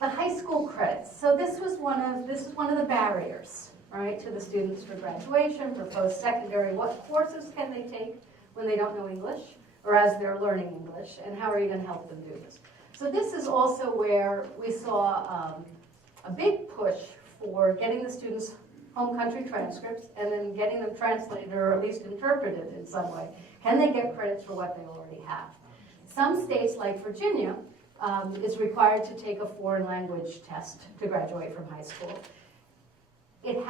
The high school credits. So this was one of the barriers, right, to the students for graduation, for post-secondary. What courses can they take when they don't know English, or as they're learning English, and how are you going to help them do this? So this is also where we saw a big push for getting the students home country transcripts and then getting them translated or at least interpreted in some way. Can they get credits for what they already have? Some states, like Virginia, is required to take a foreign language test to graduate from high school.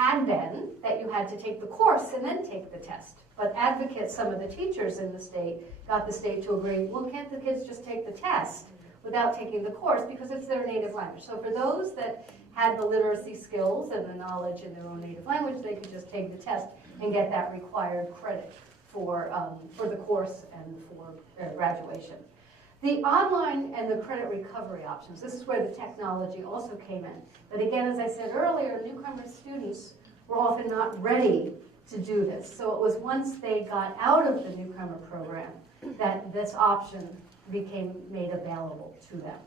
had been that you had to take the course and then take the test. But advocates, some of the teachers in the state, got the state to agree, well, can't the kids just take the test without taking the course because it's their native language. So for those that had the literacy skills and the knowledge in their own native language, they could just take the test and get that required credit for the course and for graduation. The online and the credit recovery options, this is where the technology also came in. But again, as I said earlier, newcomer students were often not ready to do this. So it was once they got out of the newcomer program that this option became made available to them.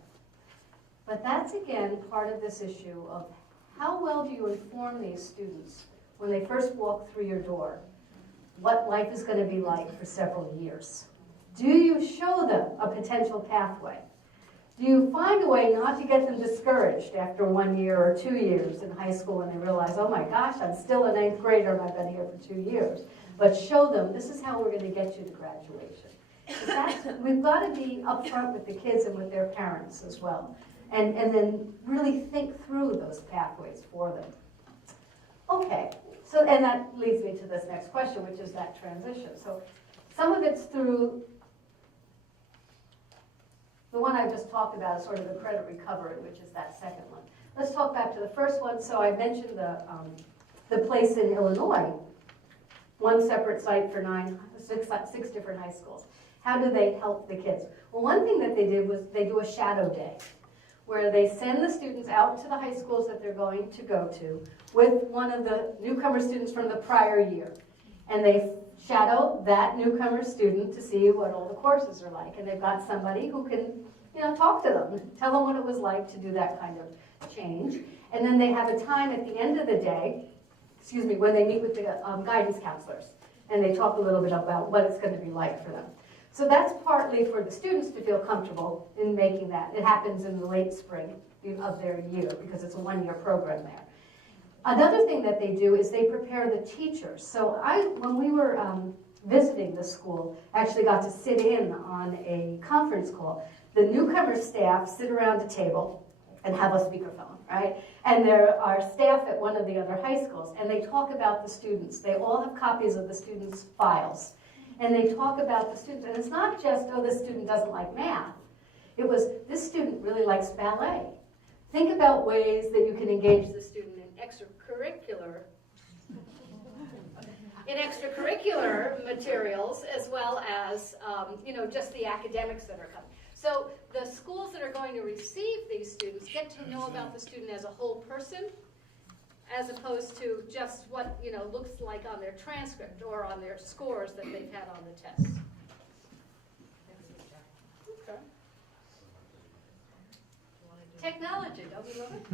But that's, again, part of this issue of how well do you inform these students when they first walk through your door what life is going to be like for several years? Do you show them a potential pathway? Do you find a way not to get them discouraged after 1 year or 2 years in high school when they realize, oh my gosh, I'm still a ninth grader and I've been here for 2 years. But show them, this is how we're going to get you to graduation. We've got to be upfront with the kids and with their parents as well. And then really think through those pathways for them. Okay, so and that leads me to this next question, which is that transition. So some of it's through the one I just talked about, is sort of the credit recovery, which is that second one. Let's talk back to the first one. So I mentioned the place in Illinois, one separate site for six different high schools. How do they help the kids? Well, one thing that they did was they do a shadow day, where they send the students out to the high schools that they're going to go to with one of the newcomer students from the prior year. And they shadow that newcomer student to see what all the courses are like. And they've got somebody who can, talk to them, tell them what it was like to do that kind of change. And then they have a time at the end of the day, when they meet with the guidance counselors. And they talk a little bit about what it's going to be like for them. So that's partly for the students to feel comfortable in making that. It happens in the late spring of their year because it's a one-year program there. Another thing that they do is they prepare the teachers. So when we were visiting the school, actually got to sit in on a conference call. The newcomer staff sit around a table and have a speakerphone, right? And there are staff at one of the other high schools, and they talk about the students. They all have copies of the students' files. And they talk about the students, and it's not just, oh, this student doesn't like math. It was, this student really likes ballet. Think about ways that you can engage the student in extracurricular materials, as well as, just the academics that are coming. So the schools that are going to receive these students get to know about the student as a whole person, as opposed to just what looks like on their transcript or on their scores that they've had on the test. Okay. Technology, don't we love it?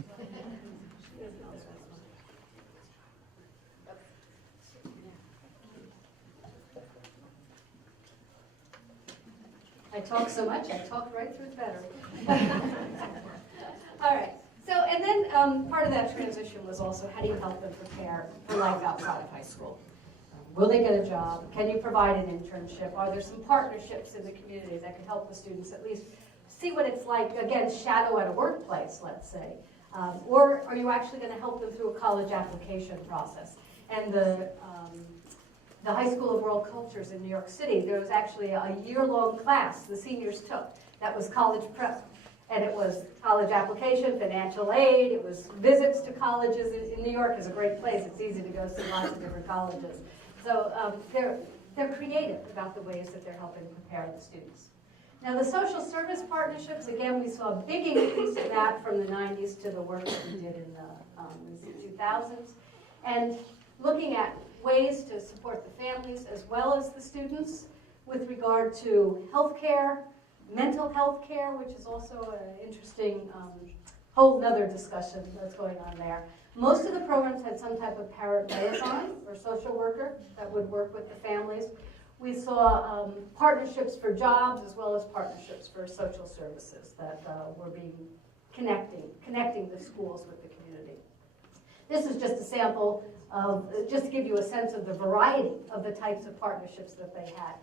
I talk so much, I talk right through the battery. All right. So, and then part of that transition was also how do you help them prepare for life outside of high school? Will they get a job? Can you provide an internship? Are there some partnerships in the community that could help the students at least see what it's like, again, shadow at a workplace, let's say? Or are you actually going to help them through a college application process? And the High School of World Cultures in New York City, there was actually a year-long class the seniors took that was college prep. And it was college application, financial aid, it was visits to colleges. In New York is a great place. It's easy to go see lots of different colleges. So they're creative about the ways that they're helping prepare the students. Now the social service partnerships, again, we saw a big increase in that from the 90s to the work that we did in the 2000s. And looking at ways to support the families as well as the students with regard to healthcare, mental health care, which is also an interesting whole other discussion that's going on there. Most of the programs had some type of parent liaison or social worker that would work with the families. We saw partnerships for jobs as well as partnerships for social services that were being connecting the schools with the community. This is just a sample of, just to give you a sense of the variety of the types of partnerships that they had.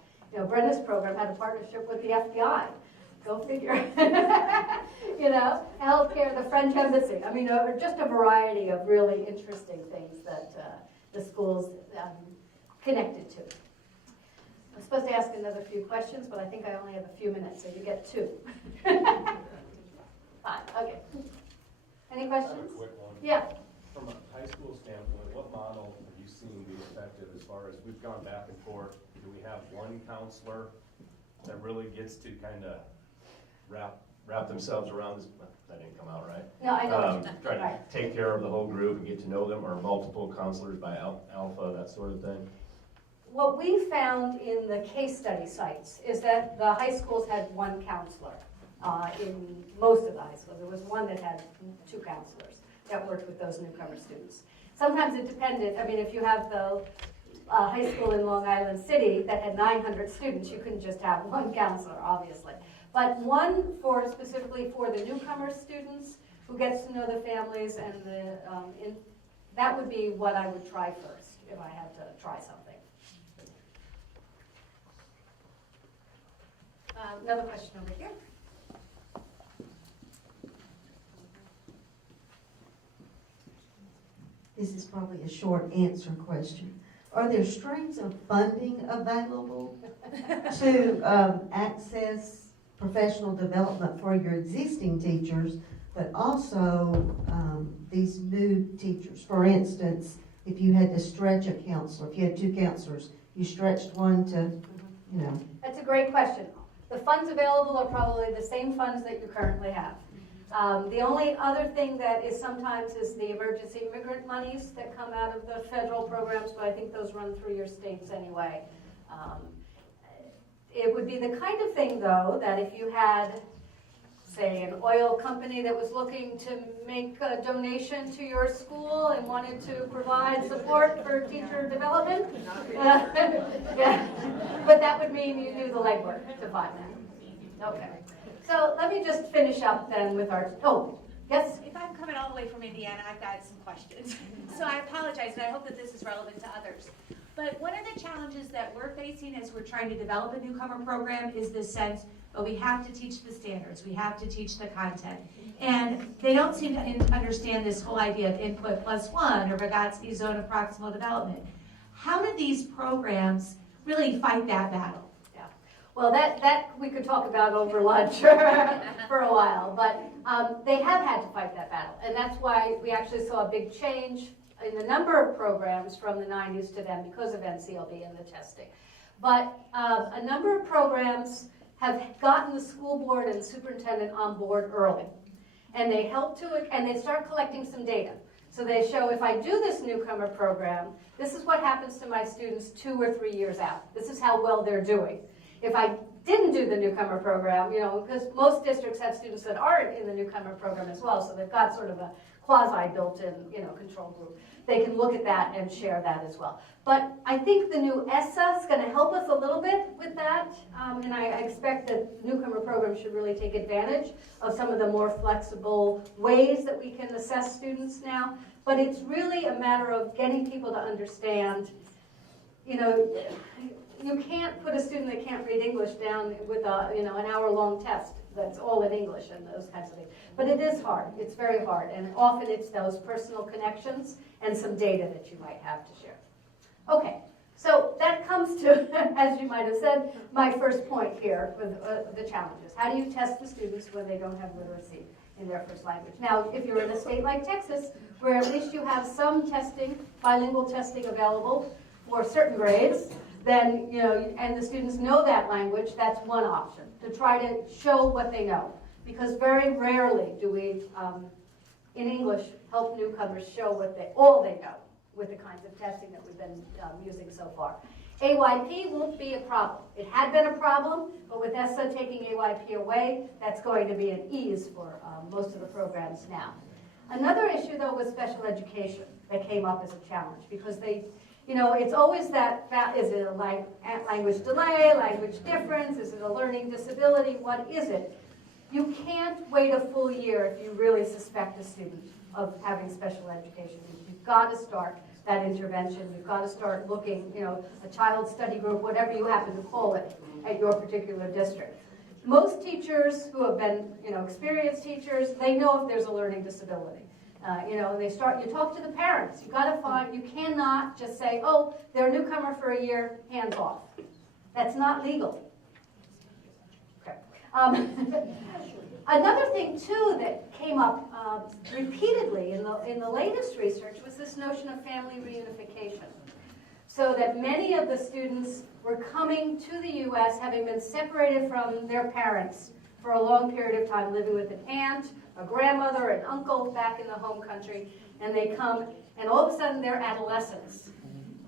Brenda's program had a partnership with the FBI Go figure. You know, healthcare, the French embassy. I mean, just a variety of really interesting things that the school's connected to. I'm supposed to ask another few questions, but I think I only have a few minutes, so you get 2. Fine, okay. Any questions? I have a quick one. Yeah. From a high school standpoint, what model have you seen be effective as far as we've gone back and forth? Do we have one counselor that really gets to kind of wrap themselves around this? That didn't come out right. No, I know. Try to Right. take care of the whole group and get to know them, or multiple counselors by alpha, that sort of thing? What we found in the case study sites is that the high schools had one counselor in most of the high schools. There was one that had 2 counselors that worked with those newcomer students. Sometimes it depended. I mean, if you have the high school in Long Island City that had 900 students, you couldn't just have one counselor, obviously. But one specifically for the newcomer students who gets to know the families and that would be what I would try first if I had to try something. Another question over here. This is probably a short answer question. Are there streams of funding available to access professional development for your existing teachers, but also these new teachers? For instance, if you had to stretch a counselor, if you had 2 counselors, you stretched one to, you know. That's a great question. The funds available are probably the same funds that you currently have. The only other thing that is sometimes is the emergency immigrant monies that come out of the federal programs, but I think those run through your states anyway. It would be the kind of thing, though, that if you had, say, an oil company that was looking to make a donation to your school and wanted to provide support for teacher development, yeah. But that would mean you do the legwork to find that. Okay. So let me just finish up then with our, yes? If I'm coming all the way from Indiana, I've got some questions. So I apologize, and I hope that this is relevant to others. But one of the challenges that we're facing as we're trying to develop a newcomer program is this sense, we have to teach the standards, we have to teach the content. And they don't seem to understand this whole idea of input plus 1 or Vygotsky's zone of proximal development. How do these programs really fight that battle? Well, that we could talk about over lunch for a while, but they have had to fight that battle, and that's why we actually saw a big change in the number of programs from the 90s to then because of NCLB and the testing. But a number of programs have gotten the school board and superintendent on board early, and they help and they start collecting some data. So they show, if I do this newcomer program, this is what happens to my students 2 or 3 years out. This is how well they're doing. If I didn't do the newcomer program, because most districts have students that aren't in the newcomer program as well, so they've got sort of a quasi built-in, control group. They can look at that and share that as well. But I think the new ESSA is going to help us a little bit with that, and I expect that newcomer programs should really take advantage of some of the more flexible ways that we can assess students now. But it's really a matter of getting people to understand, you can't put a student that can't read English down with an hour-long test that's all in English and those kinds of things. But it is hard. It's very hard. And often it's those personal connections and some data that you might have to share. Okay, so that comes to, as you might have said, my first point here with the challenges. How do you test the students when they don't have literacy in their first language? Now, if you're in a state like Texas, where at least you have some testing, bilingual testing available for certain grades, then, and the students know that language, that's one option, to try to show what they know. Because very rarely do we, in English, help newcomers show all they know with the kinds of testing that we've been using so far. AYP won't be a problem. It had been a problem, but with ESSA taking AYP away, that's going to be an ease for most of the programs now. Another issue, though, was special education that came up as a challenge, because it's always that is it a language delay, language difference, is it a learning disability, what is it? You can't wait a full year if you really suspect a student of having special education. You've got to start that intervention. You've got to start looking, a child study group, whatever you happen to call it at your particular district. Most teachers who have been, experienced teachers, they know if there's a learning disability. And you talk to the parents. You cannot just say, oh, they're a newcomer for a year, hands off. That's not legal. Okay. Another thing, too, that came up repeatedly in the latest research was this notion of family reunification. So that many of the students were coming to the U.S. having been separated from their parents for a long period of time, living with an aunt, a grandmother, an uncle back in the home country, and they come, and all of a sudden they're adolescents.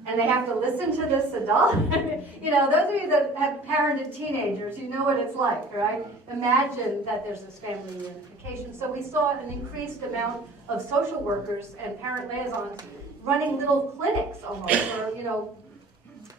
And they have to listen to this adult. Those of you that have parented teenagers, you know what it's like, right? Imagine that there's this family reunification. So we saw an increased amount of social workers and parent liaisons running little clinics almost, or,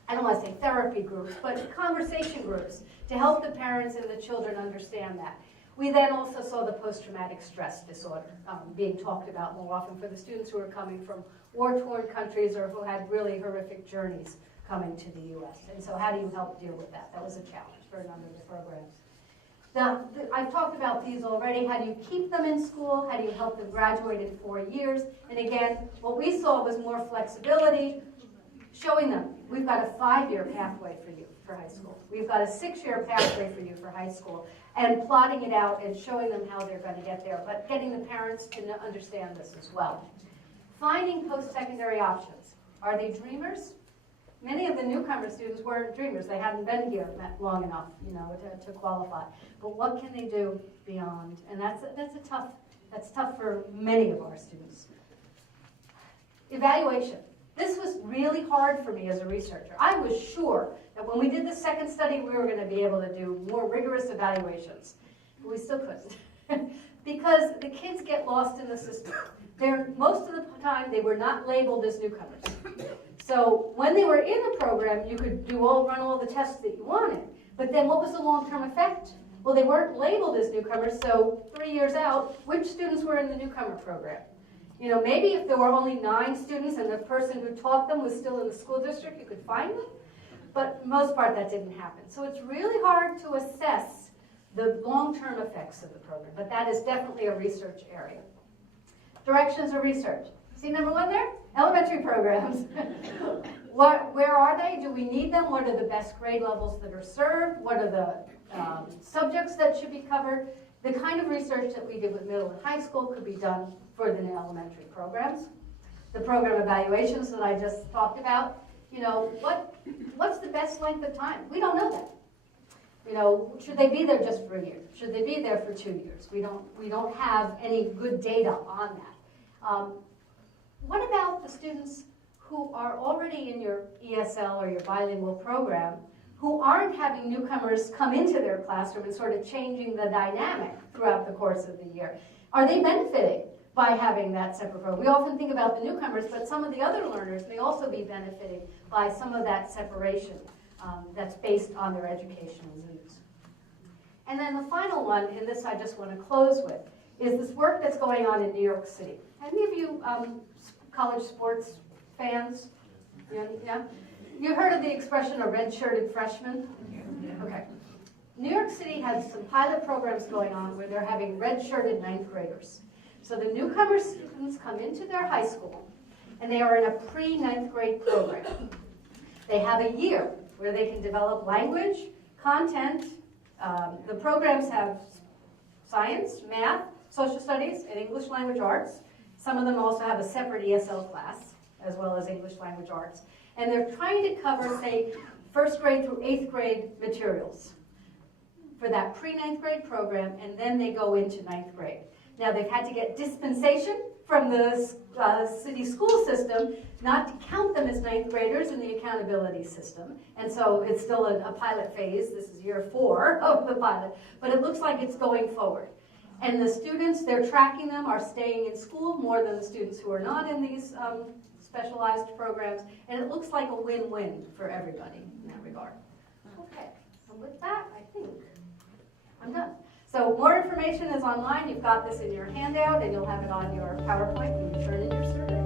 I don't want to say therapy groups, but conversation groups to help the parents and the children understand that. We then also saw the post-traumatic stress disorder being talked about more often for the students who are coming from war-torn countries or who had really horrific journeys coming to the U.S. And so how do you help deal with that? That was a challenge for a number of the programs. Now, I've talked about these already. How do you keep them in school? How do you help them graduate in 4 years? And again, what we saw was more flexibility, showing them we've got a 5-year pathway for you for high school. We've got a 6-year pathway for you for high school, and plotting it out and showing them how they're going to get there, but getting the parents to understand this as well. Finding post-secondary options. Are they dreamers? Many of the newcomer students weren't dreamers. They hadn't been here long enough, to qualify. But what can they do beyond? And that's tough for many of our students. Evaluation. This was really hard for me as a researcher. I was sure that when we did the second study, we were going to be able to do more rigorous evaluations. But we still couldn't. Because the kids get lost in the system. Most of the time, they were not labeled as newcomers. So when they were in the program, you could run all the tests that you wanted. But then what was the long-term effect? Well, they weren't labeled as newcomers, so 3 years out, which students were in the newcomer program? Maybe if there were only 9 students and the person who taught them was still in the school district, you could find them. But for the most part, that didn't happen. So it's really hard to assess the long-term effects of the program, but that is definitely a research area. Directions of research. See number 1 there? Elementary programs. Where are they? Do we need them? What are the best grade levels that are served? What are the subjects that should be covered? The kind of research that we did with middle and high school could be done for the elementary programs. The program evaluations that I just talked about, what's the best length of time? We don't know that. Should they be there just for a year? Should they be there for 2 years? We don't have any good data on that. What about the students who are already in your ESL or your bilingual program who aren't having newcomers come into their classroom and sort of changing the dynamic throughout the course of the year? Are they benefiting by having that separate program? We often think about the newcomers, but some of the other learners may also be benefiting by some of that separation that's based on their educational needs. And then the final one, and this I just want to close with, is this work that's going on in New York City. Any of you college sports fans? Yeah? You heard of the expression a red-shirted freshman? Okay. New York City has some pilot programs going on where they're having red-shirted 9th graders. So the newcomer students come into their high school, and they are in a pre-9th grade program. They have a year where they can develop language, content. The programs have science, math, social studies, and English language arts. Some of them also have a separate ESL class, as well as English language arts. And they're trying to cover, say, 1st grade through 8th grade materials for that pre-9th grade program, and then they go into 9th grade. Now, they've had to get dispensation from the city school system not to count them as 9th graders in the accountability system. And so it's still a pilot phase. This is year 4 of the pilot. But it looks like it's going forward. And the students, they're tracking them, are staying in school more than the students who are not in these specialized programs. And it looks like a win-win for everybody in that regard. Okay, so with that, I think I'm done. So more information is online. You've got this in your handout, and you'll have it on your PowerPoint when you turn in your survey.